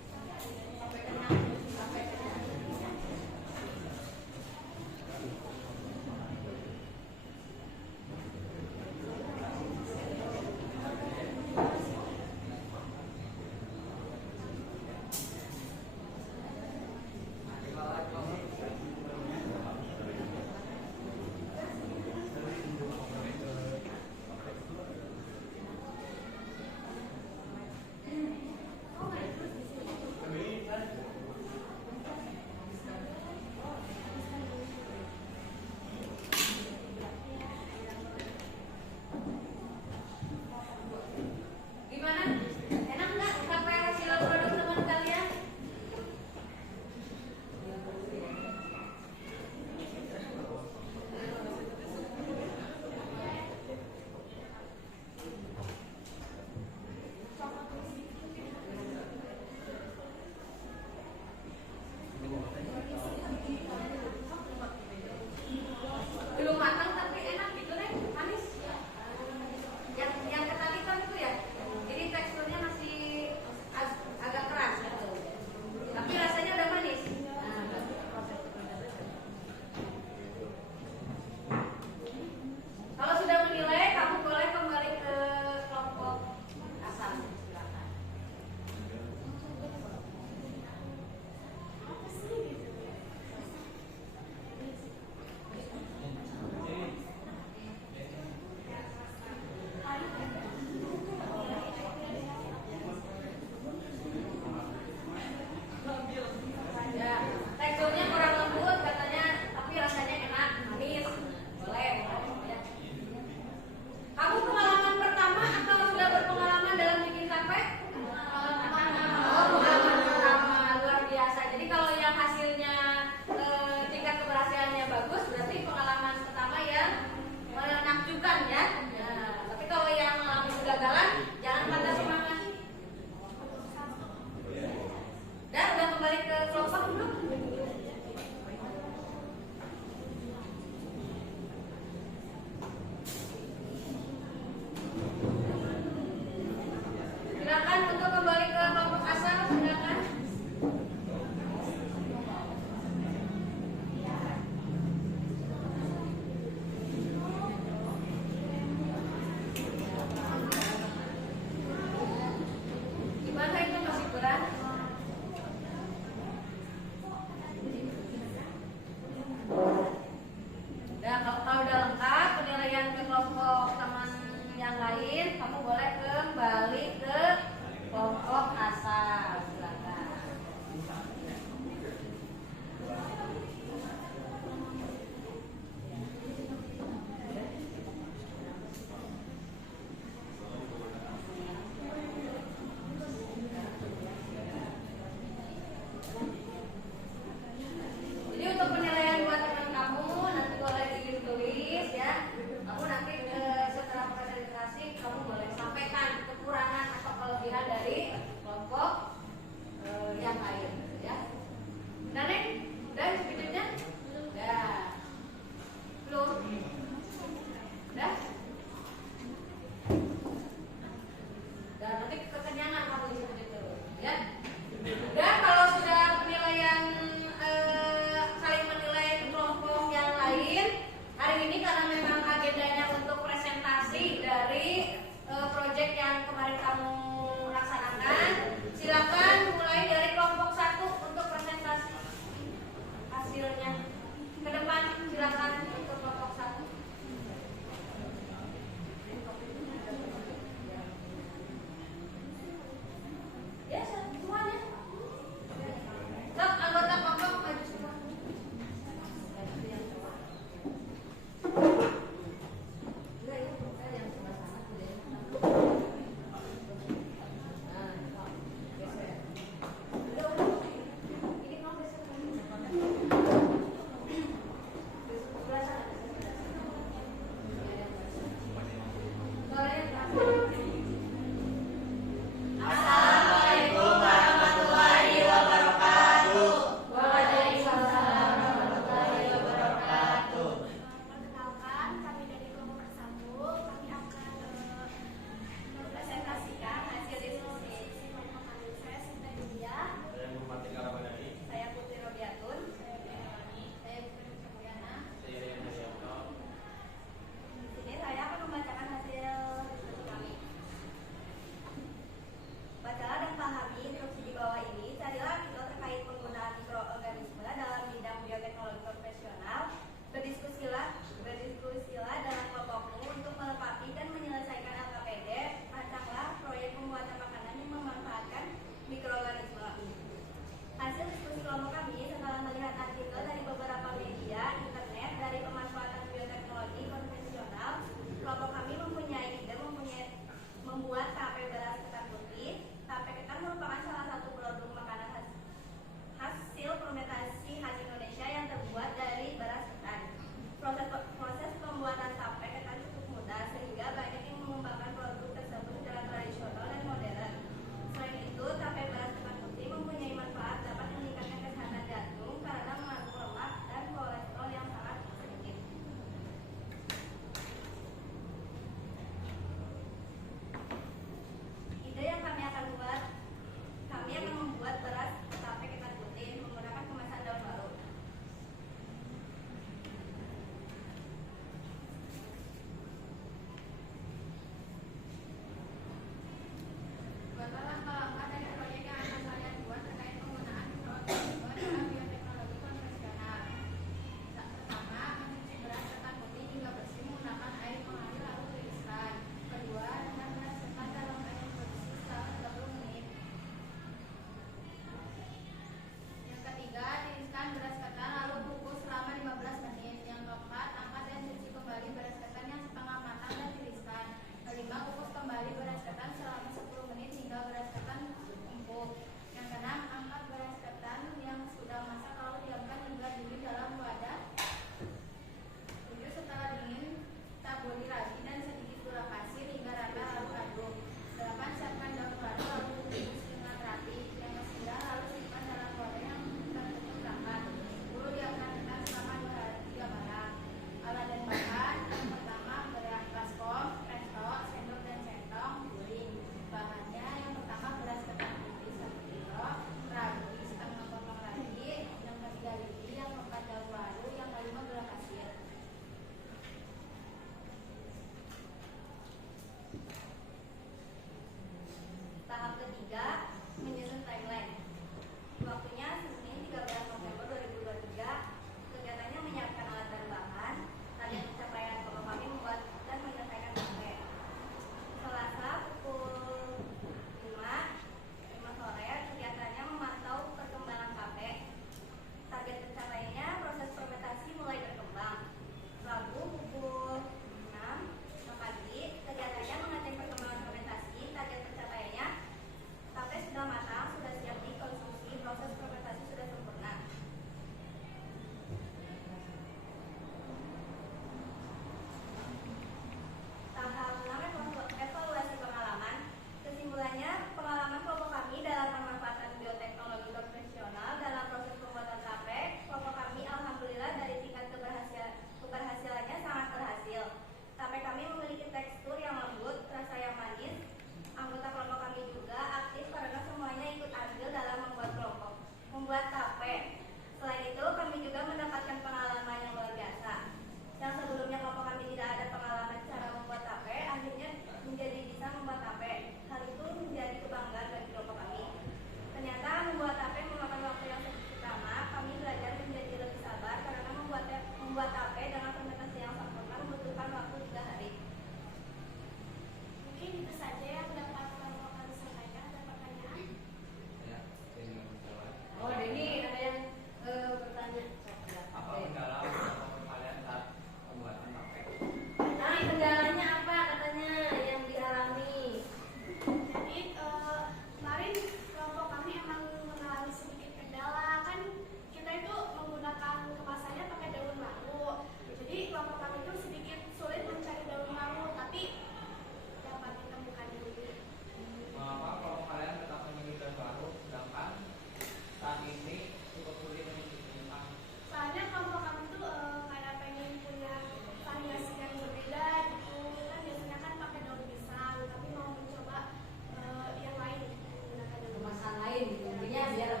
biar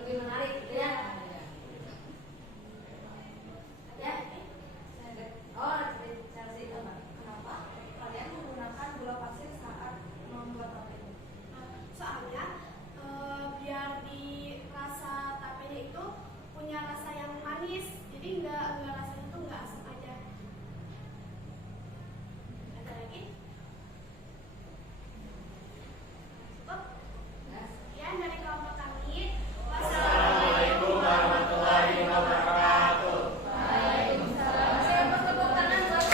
lebih menarik gitu ya. Ya. Oh, Chelsea apa? Kenapa kalian menggunakan gula pasir saat membuat tape? Soalnya biar di rasa tapenya itu punya rasa yang manis, jadi nggak rasanya itu nggak asam aja. Ada lagi? Cukup? Sekian dari kelompok kami. Assalamualaikum warahmatullahi wabarakatuh. Siapa tepuk tangan buat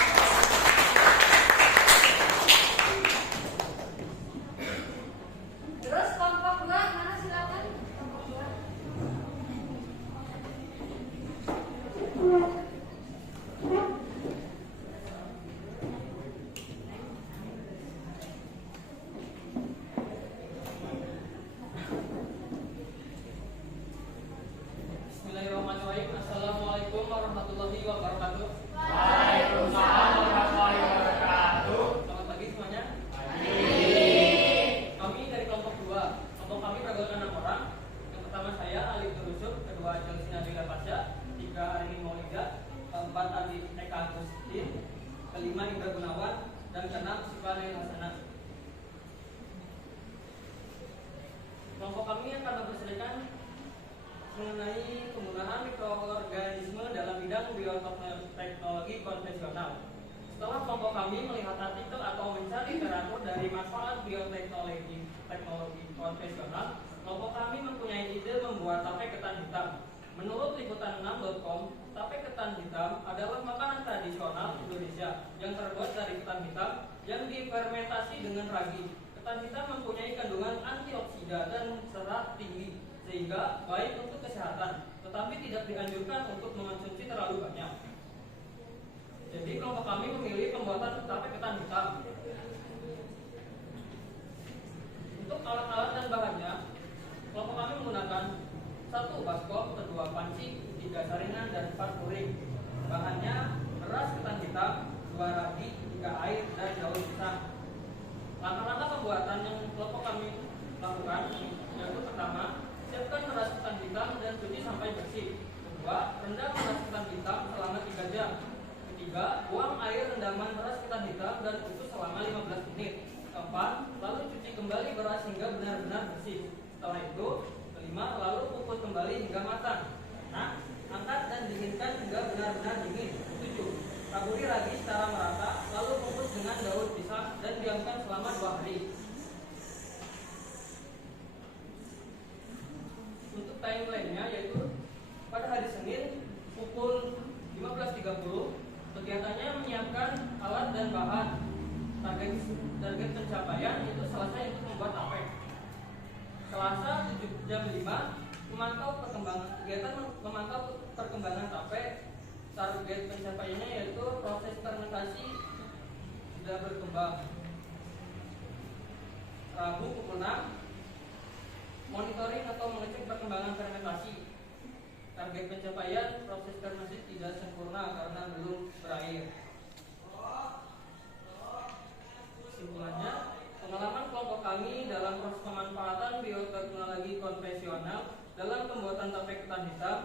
Terus kelompok 2 mana silakan? Kelompok 2. Bismillahirrahmanirrahim. Assalamualaikum warahmatullahi wabarakatuh. Waalaikumsalam warahmatullahi wabarakatuh. Selamat pagi semuanya. Kami dari kelompok 2. Kelompok kami beranggotakan 6 orang. Yang pertama saya Alif Nurusuk, kedua Chelsea Nabila Pasha, tiga Arini Maulida, keempat Adi Eka Agustin, kelima Indra Gunawan, dan keenam Siva Nail Hasanah. Kelompok kami akan memperselesaikan mengenai penggunaan mikroorganisme dalam bidang bioteknologi konvensional. Setelah kelompok kami melihat artikel atau mencari literatur dari manfaat bioteknologi konvensional, kelompok kami mempunyai ide membuat tape ketan hitam. Menurut liputan6.com, tape ketan hitam adalah makanan tradisional Indonesia yang terbuat dari ketan hitam yang difermentasi dengan ragi. Ketan hitam mempunyai kandungan antioksida dan serat tinggi, sehingga baik untuk kesehatan, tetapi tidak dianjurkan untuk mengonsumsi terlalu banyak. Jadi kelompok kami memilih pembuatan tape ketan hitam. Untuk alat-alat dan bahannya, kelompok kami menggunakan 1 baskom, 2 panci, 3 saringan, dan 4 puring. Bahannya beras ketan hitam, 2 ragi, 3 air, dan daun pisang. Langkah-langkah pembuatan yang kelompok kami lakukan yaitu pertama, siapkan beras ketan hitam dan cuci sampai bersih. Kedua, rendam beras ketan hitam selama 3 jam. Ketiga, buang air rendaman beras ketan hitam dan kukus selama 15 menit. Keempat, lalu cuci kembali beras hingga benar-benar bersih. Setelah itu, kelima, lalu kukus kembali hingga matang. Nah, angkat dan dinginkan hingga benar-benar dingin. 7. Taburi ragi secara merata, lalu kukus dengan daun pisang dan diamkan selama 2 hari. Untuk timeline-nya yaitu pada hari Senin pukul 15.30, kegiatannya menyiapkan alat dan bahan. Target pencapaian itu selesai untuk membuat tape. Selasa 7 jam 5 memantau perkembangan tape. Target pencapaiannya yaitu proses fermentasi sudah berkembang. Rabu pukul 6 monitoring atau mengecek perkembangan fermentasi. Target pencapaian proses fermentasi tidak sempurna karena belum berakhir. Kesimpulannya, pengalaman kelompok kami dalam proses pemanfaatan bioteknologi konvensional dalam pembuatan tape ketan hitam,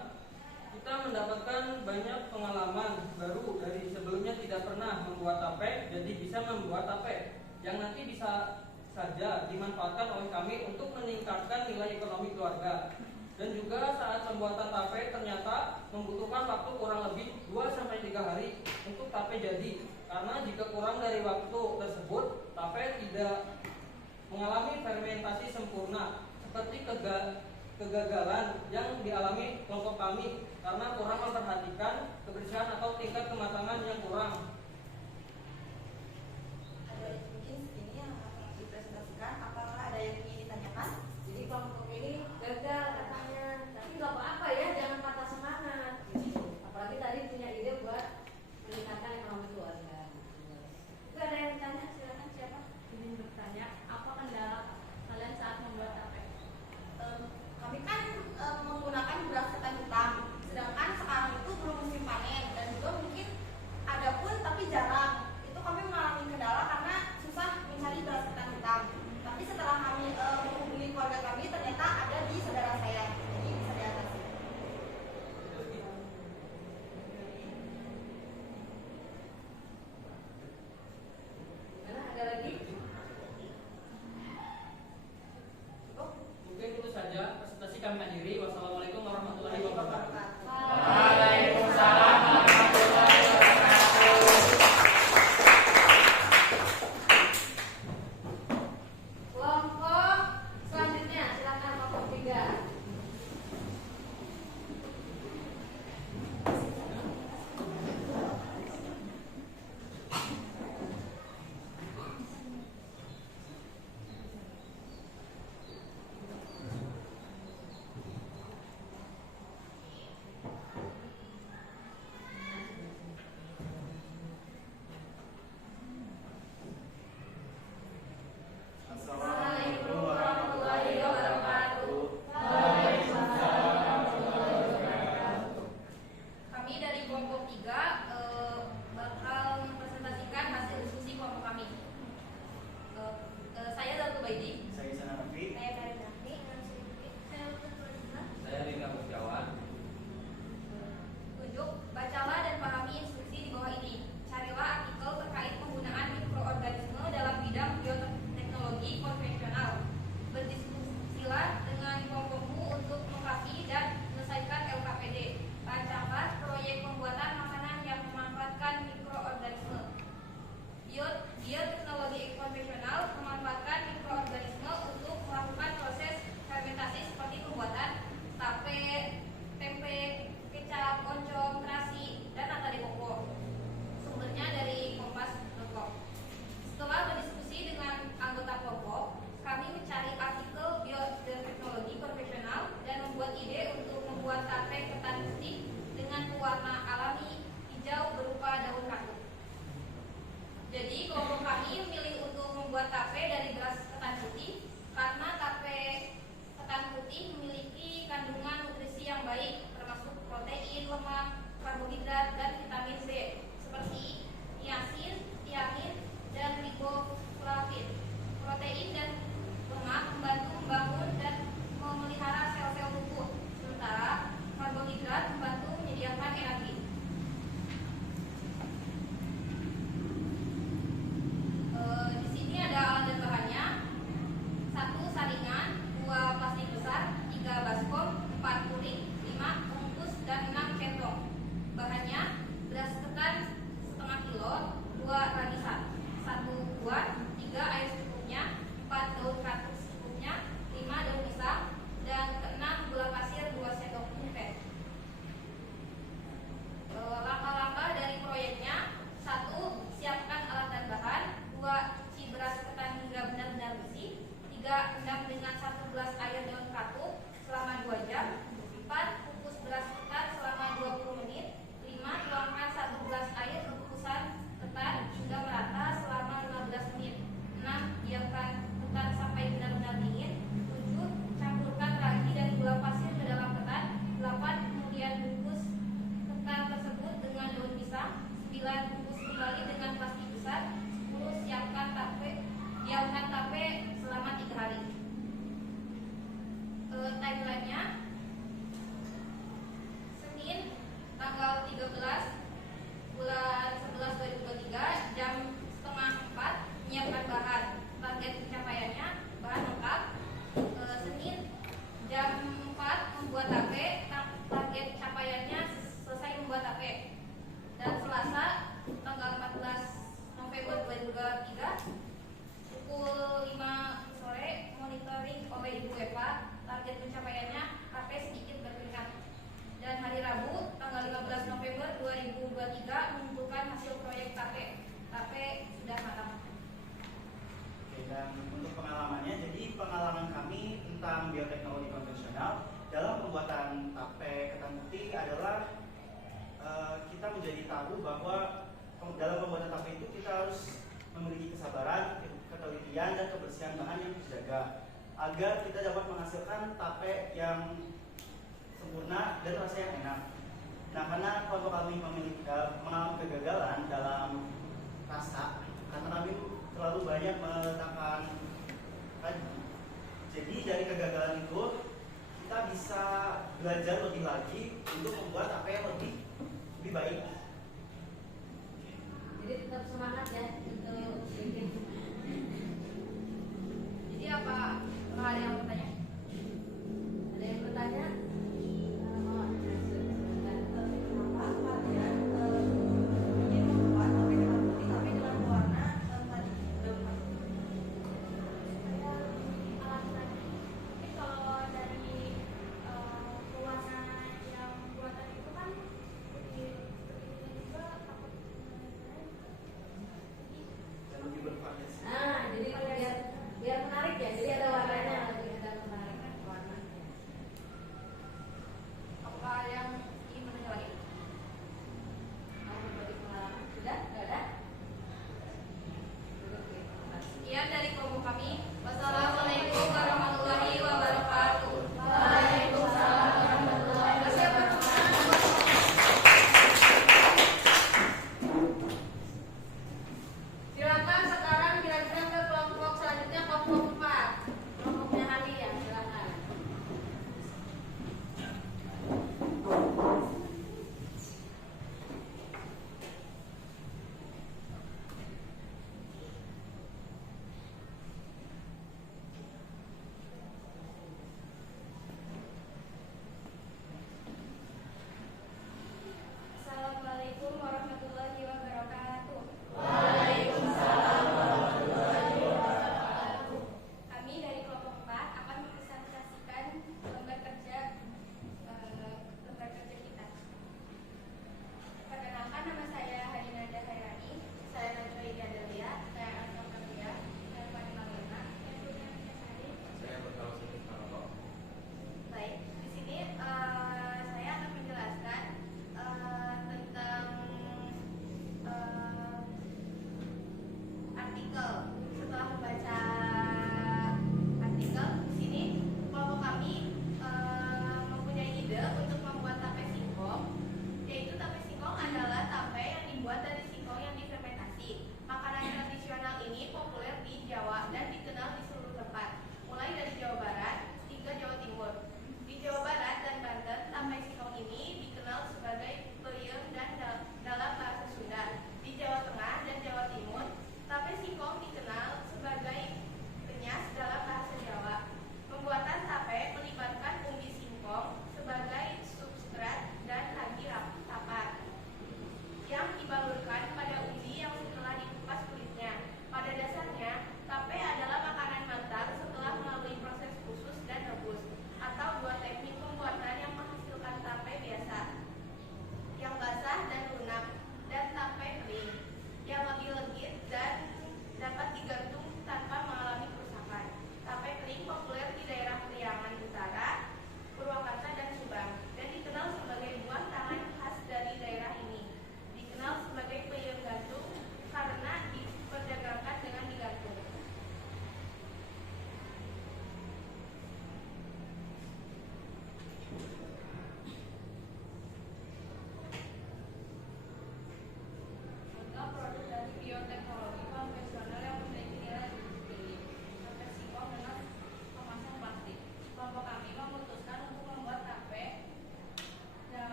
kita mendapatkan banyak pengalaman baru dari sebelumnya tidak pernah membuat tape jadi bisa membuat tape yang nanti bisa saja dimanfaatkan oleh kami untuk meningkatkan nilai ekonomi keluarga. Dan juga saat pembuatan tape ternyata membutuhkan waktu kurang lebih 2-3 hari untuk tape jadi. Karena jika kurang dari waktu tersebut, tape tidak mengalami fermentasi sempurna seperti kegagalan yang dialami kelompok kami karena kurang memperhatikan kebersihan atau tingkat kematangan yang kurang. Ada mungkin ini yang akan dipresentasikan. Apakah ada yang ingin ditanyakan? Jadi kelompok ini gagal katanya, tapi nggak apa-apa ya, jangan patah semangat. Apalagi tadi punya ide buat meningkatkan ekonomi keluarga. Itu ada yang bertanya, silakan siapa ingin bertanya, apa kendala kalian saat membuat tape? Kami kan menggunakan beras ketan hitam, sedangkan sekarang itu belum musim panen dan juga mungkin ada pun timelinenya Senin tanggal 13 bulan 11 2023 jam setengah 4 menyiapkan bahan. Target pencapaiannya bahan lengkap. Senin jam 4 membuat tape. Target capaiannya selesai membuat tape. Dan Selasa tanggal 14 November 2023 pukul 5 sore monitoring oleh Ibu Eva. Target pencapaiannya tape sedikit berpeningkat. Dan hari Rabu tanggal 15 November 2023 mengumpulkan hasil proyek tape. Tape sudah matang. Oke, dan untuk pengalamannya, jadi pengalaman kami tentang bioteknologi konvensional dalam pembuatan tape ketan putih adalah kita menjadi tahu bahwa dalam pembuatan tape itu kita harus memiliki kesabaran, ketelitian, dan kebersihan bahan yang terjaga agar kita dapat menghasilkan tape yang sempurna dan rasa yang enak. Nah, karena kelompok kami mengalami kegagalan dalam rasa, karena kami terlalu banyak meletakkan kayu. Jadi dari kegagalan itu kita bisa belajar lebih lagi untuk membuat tape yang lebih baik. Jadi tetap semangat ya untuk bikin. Jadi apa ada yang bertanya? Ada yang bertanya? Kenapa kalian ingin membuat tape ketan putih tapi dengan warna tadi berapa? Supaya lebih alami lagi. Tapi kalau dari pewarna yang buatan itu kan lebih juga takut Dan lebih bervariasi. Nah, jadi biar menarik ya. Jadi ada warnanya.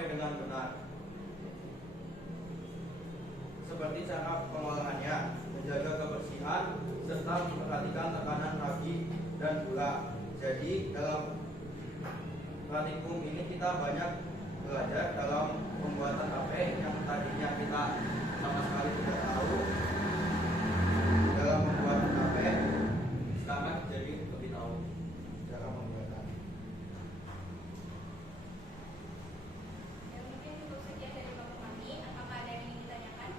sampai dengan benar. Seperti cara pengolahannya, menjaga kebersihan, serta memperhatikan tekanan ragi dan gula. Jadi dalam praktikum ini kita banyak belajar dalam pembuatan tape yang tadinya kita sama sekali tidak tahu. Dalam pembuatan tape sekarang jadi lebih tahu cara pembuatan. Ya, mungkin cukup sekian dari Bapak kami. Apakah ada yang ingin ditanyakan?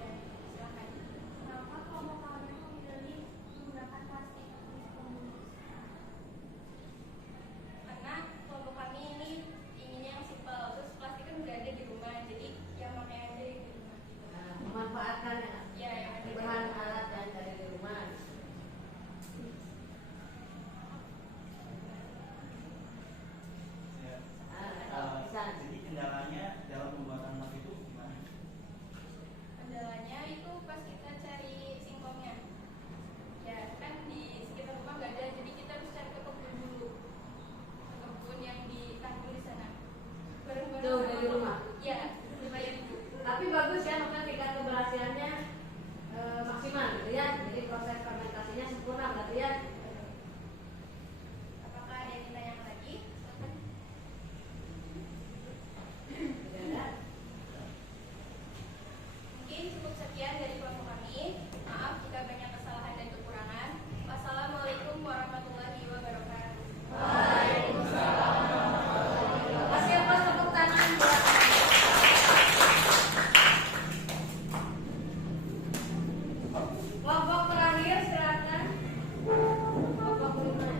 Ya, silakan. Kenapa kelompok kalian memilih menggunakan plastik untuk pembungkus? Karena kelompok kami ini inginnya yang simpel, terus plastik kan udah ada di rumah, jadi yang pakai aja yang di rumah. Nah, memanfaatkan Ya, yang ada di bahan rumah. alat yang dari rumah. Ya. Bisa. Jadi kendalanya dalam pembuatan tape itu gimana? Kendalanya itu pas kita cari singkongnya. Ya, kan di sekitar rumah nggak ada, jadi kita harus cari ke kebun dulu. Ke kebun yang di kampung di sana. Bareng-bareng Jauh sama dari rumah? Iya, lumayan itu. Tapi bagus ya, maksudnya tingkat keberhasilannya maksimal gitu ya. Jadi proses fermentasinya sempurna berarti ya. Apakah ada yang ditanyakan lagi? Silakan. Tidak ada. Mungkin cukup sekian dari kelompok kami. Maaf jika banyak kesalahan dan kekurangan. Wassalamualaikum warahmatullahi wabarakatuh. Kasih apa tepuk tangan buat kelompok terakhir, silakan. Kelompok kelima.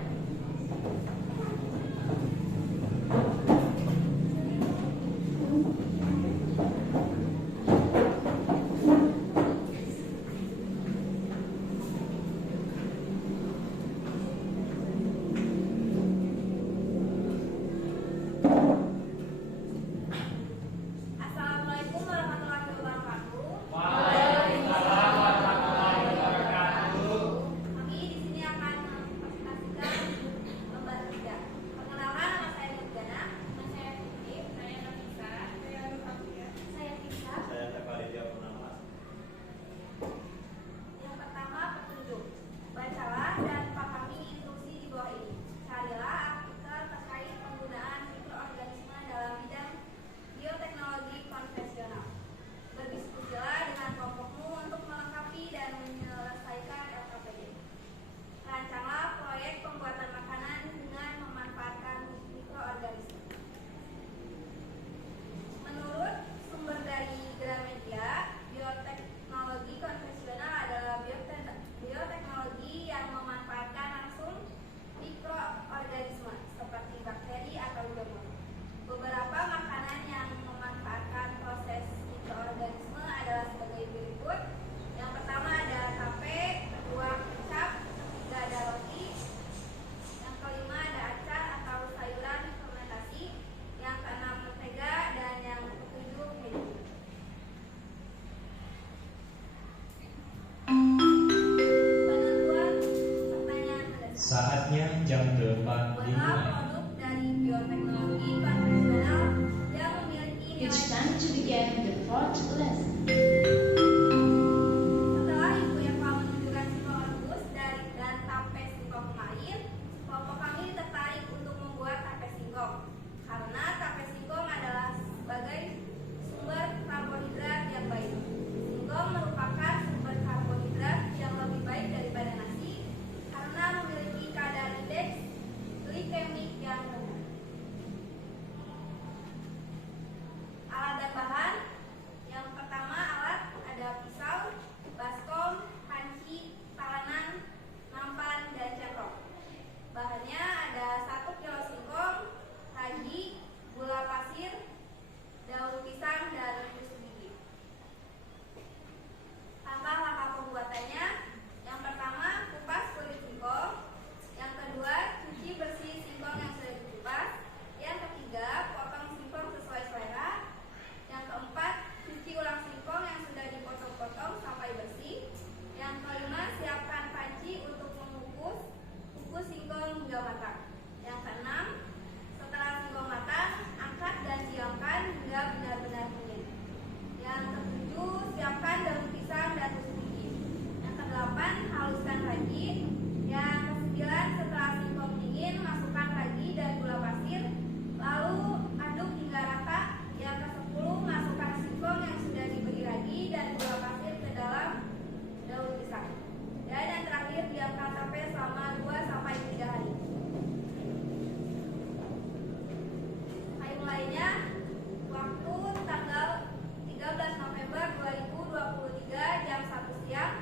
Assalamualaikum warahmatullahi wabarakatuh. Waalaikumsalam warahmatullahi wabarakatuh. Kami di sini akan mempresentasikan lembar 3. Perkenalkan, nama saya Murjana. Nama saya Fitri. Saya Nafisa. Saya Nur Afia. Saya Fisa. Saya Eva Purnama. Yang pertama, petunjuk. Bacalah dan pahami instruksi di bawah ini. Carilah artikel terkait penggunaan mikroorganisme dalam bidang bioteknologi konvensional. Berdiskusilah dengan kelompokmu untuk melengkapi dan menyelesaikan LKPD. Rancanglah proyek pembuatan makanan dengan memanfaatkan mikroorganisme. Menurut sumber dari Gramedia, bioteknologi konvensional adalah bioteknologi yang memanfaatkan langsung mikroorganisme seperti bakteri atau jamur. Beberapa makanan yang memanfaatkan proses mikroorganisme adalah sebagai berikut. Yang pertama ada tape, kedua kecap, ketiga ada roti, yang kelima ada acar atau sayuran fermentasi, yang keenam mentega, dan yang ketujuh keju. Penentuan pertanyaan mendasar. Saatnya jam 8 Buatlah dimulai. produk dari bioteknologi konvensional yang memiliki nilai. It's time to begin the fourth lesson. Setelah Ibu Eva menunjukkan singkong rebus dan tape singkong kemarin, kelompok kami tertarik untuk membuat tape singkong karena tape singkong adalah sebagai sumber karbohidrat yang baik. Singkong merupakan sumber karbohidrat yang lebih baik daripada nasi karena memiliki kadar indeks glikemik yang rendah. ragi. Yang kesembilan, setelah singkong dingin, masukkan ragi dan gula pasir, lalu aduk hingga rata. Yang ke-10, masukkan singkong yang sudah diberi ragi dan gula pasir ke dalam daun pisang. Dan yang terakhir, diamkan tape selama 2-3 hari. Hari mulainya waktu tanggal 13 November 2023 jam 1 siang.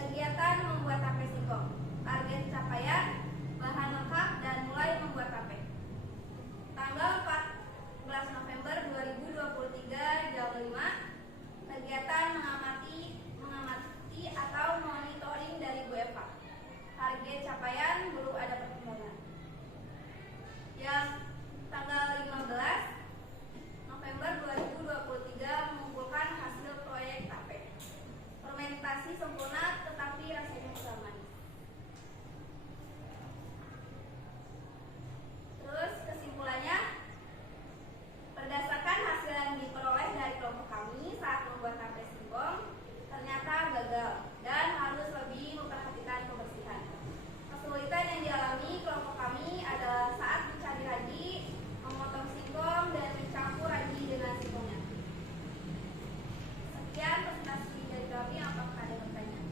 Kegiatan membuat tape singkong. Target capaian, bahan lengkap dan mulai membuat tape. Tanggal 14 November 2023 jam 5. Kegiatan mengamati atau monitoring dari Bu Eva. Target capaian belum ada perkembangan. Yang tanggal 15 November 2023 mengumpulkan hasil proyek tape. Fermentasi sempurna tetapi rasanya kurang manis. Terus kesimpulannya, berdasarkan hasil yang diperoleh dari kelompok kami saat membuat tape singkong, ternyata gagal dan harus lebih memperhatikan kebersihan. Kesulitan yang dialami kelompok kami adalah saat mencari ragi, memotong singkong dan mencampur ragi dengan singkongnya. Sekian presentasi dari kami. Apakah ada pertanyaan?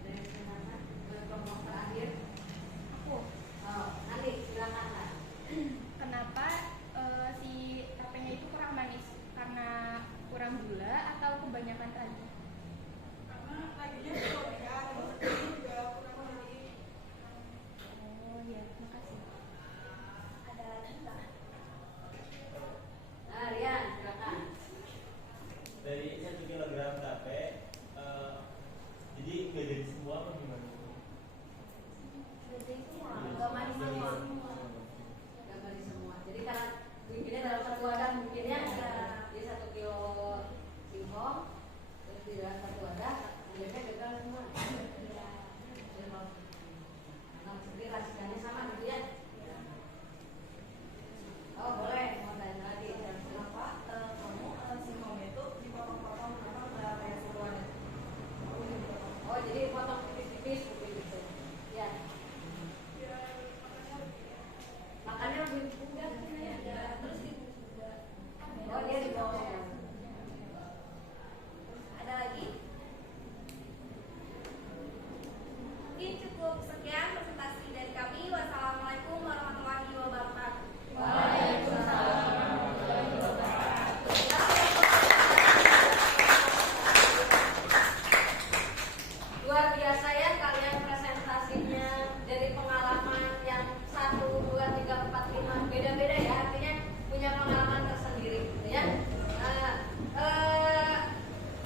Dari mana? Kelompok terakhir. Aku. Oh, nanti silakan Kak. Kenapa si tapenya itu kurang manis? Karena kurang gula atau kebanyakan ragi? Karena raginya belum ya, terus ini juga kurang ragi. Oh iya, makasih. Ada lagi nggak? Nah, Rian, silakan. Dari 1 kilogram tape, jadi nggak jadi semua apa gimana? Jadi semua, Iya, nggak manis jadi semua. Gak balik semua. Jadi karena bikinnya dalam satu wadah mungkinnya jadi 1 kilo singkong, terus di dalam satu wadah, biasanya gagal semua. Nah, jadi rasikannya sama gitu ya. Oh boleh, mau tanya lagi. Kenapa kamu singkongnya itu dipotong-potong, kenapa nggak kayak seruan? Oh jadi potong tipis-tipis seperti itu. Ya. Makannya lebih mudah ya. Terus dibungkus juga. Oh dia di bawah. Ada lagi? Mungkin cukup sekian presentasi dari kami. Wassalamualaikum warahmatullahi wabarakatuh. Luar biasa ya kalian presentasinya, jadi pengalaman yang 1, 2, 3, 4, 5 beda-beda ya, artinya punya pengalaman tersendiri gitu ya.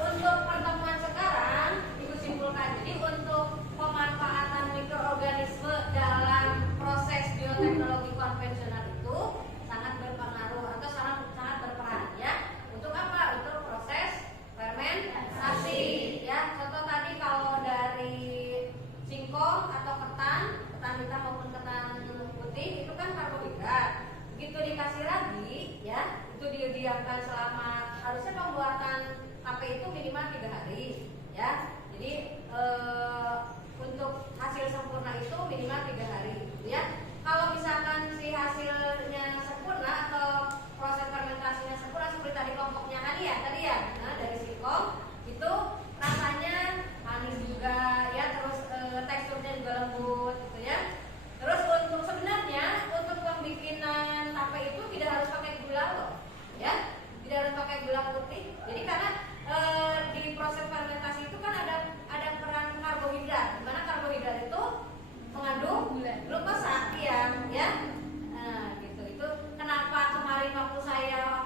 Untuk pertemuan sekarang Ibu simpulkan, jadi untuk pemanfaatan mikroorganisme dalam proses bioteknologi konvensional itu sangat berpengaruh atau sangat berperan ya. Untuk apa? Untuk proses fermentasi ya. Contoh tadi kalau dari singkong atau ketan hitam maupun ketan putih itu kan karbohidrat. Begitu dikasih ragi ya, itu didiamkan selama, harusnya pembuatan tape itu minimal 3 hari ya. Jadi untuk hasil sempurna itu minimal 3 hari ya. Kalau misalkan si hasilnya sempurna atau proses fermentasinya sempurna seperti tadi kelompoknya tadi ya, nah, dari singkong itu rasanya manis juga ya, terus teksturnya juga lembut gitu ya. Terus untuk sebenarnya untuk pembikinan tape itu tidak harus pakai gula loh ya, tidak harus pakai gula putih. Jadi karena di proses fermentasi itu kan ada peran karbohidrat, di mana karbohidrat itu mengandung glukosa ya. Nah gitu, itu kenapa kemarin waktu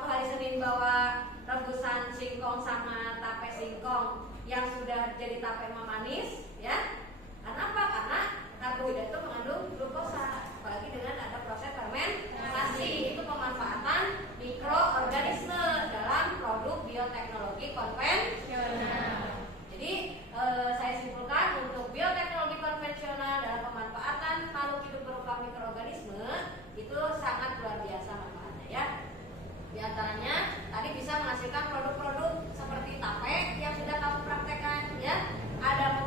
hari Senin bawa rebusan singkong sama tape singkong yang sudah jadi tape manis ya. Karena apa? Karena karbohidrat itu mengandung glukosa, apalagi dengan ada proses fermentasi. Itu pemanfaatan mikroorganisme dalam produk bioteknologi konvensional. Jadi saya simpulkan untuk bioteknologi konvensional dalam pemanfaatan makhluk hidup berupa mikroorganisme itu sangat luar biasa manfaatnya ya. Di antaranya tadi bisa menghasilkan produk-produk seperti tape yang sudah kamu praktekkan ya. Ada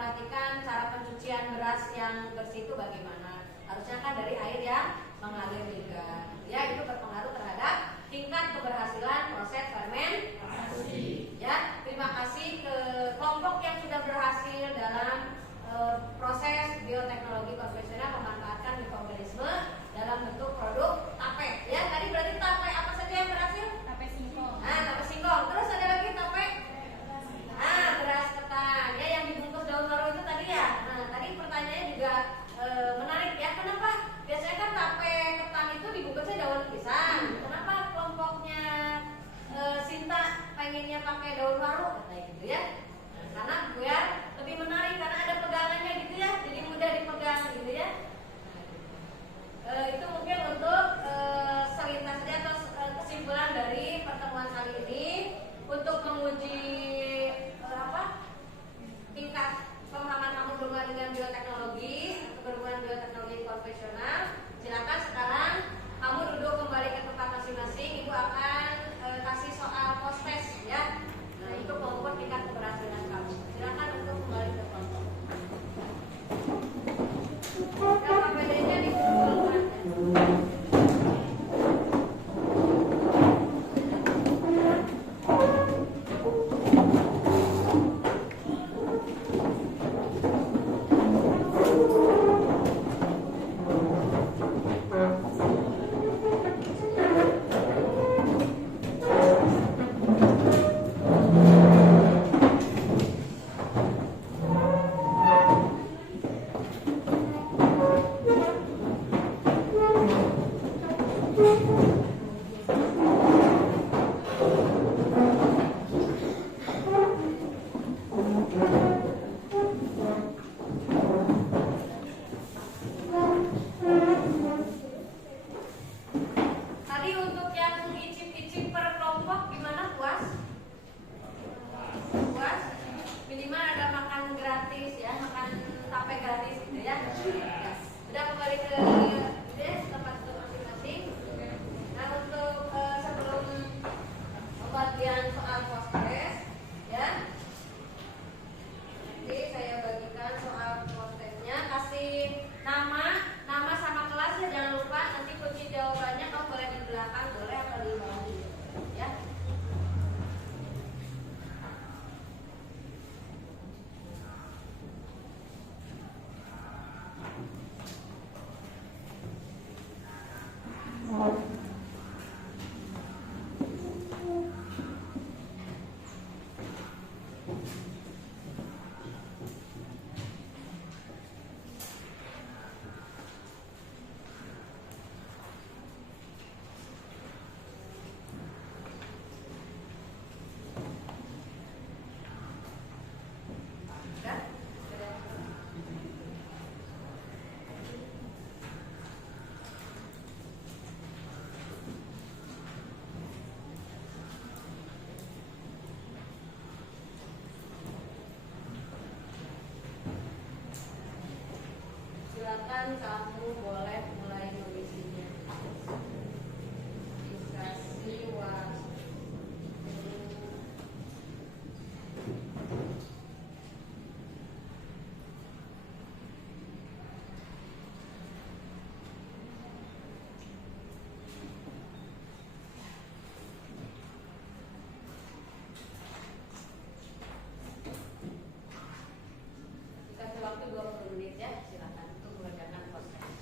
perhatikan cara pencucian beras yang bersih itu bagaimana. Harusnya kan dari air yang mengalir juga. Ya, itu berpengaruh terhadap tingkat keberhasilan proses fermentasi. Ya, terima kasih ke kelompok yang sudah berhasil dalam proses bioteknologi konvensional memanfaatkan mikroorganisme dalam bentuk produk tape. Ya, tadi berarti tape apa saja yang berhasil? Tape singkong. Nah, tape singkong. Terus ada lagi tape? Beras ketan. Ya, yang dibungkus daun waru itu tadi ya. Nah, tadi pertanyaannya juga menarik ya. Kenapa? Biasanya kan tape ketan itu dibungkusnya daun pisang. Kenapa kelompoknya Sinta pengennya pakai daun waru katanya gitu ya? Karena biar lebih menarik karena ada pegangannya gitu ya, jadi mudah dipegang gitu ya. Itu mungkin untuk selintas saja atau kesimpulan dari pertemuan kali ini untuk menguji tingkat pemahaman kamu berhubungan dengan bioteknologi atau berhubungan bioteknologi konvensional. Silakan sekarang kamu duduk kembali ke tempat masing-masing. Ibu akan kasih soal post test ya. Nah, itu mengukur tingkat keberhasilan kamu. Silakan untuk kembali ke kelompok. Dan KPD-nya dikumpulkan. Tadi untuk yang icip-icip per kelompok gimana, puas? Puas? Minimal ada makan gratis ya, makan tape gratis gitu ya. Ya. Udah kembali ke tempat masing-masing. Nah, untuk sebelum pembagian soal post test ya. Nanti saya bagikan soal post testnya, kasih nama sama kelas ya, jangan lupa nanti kunci jawabannya kamu boleh di belakang, boleh atau di bawah ya. Silakan kamu boleh mulai mengisinya. Dikasih waktu. Dikasih waktu 20 menit ya, silakan untuk mengerjakan proses.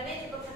Jawabannya cukup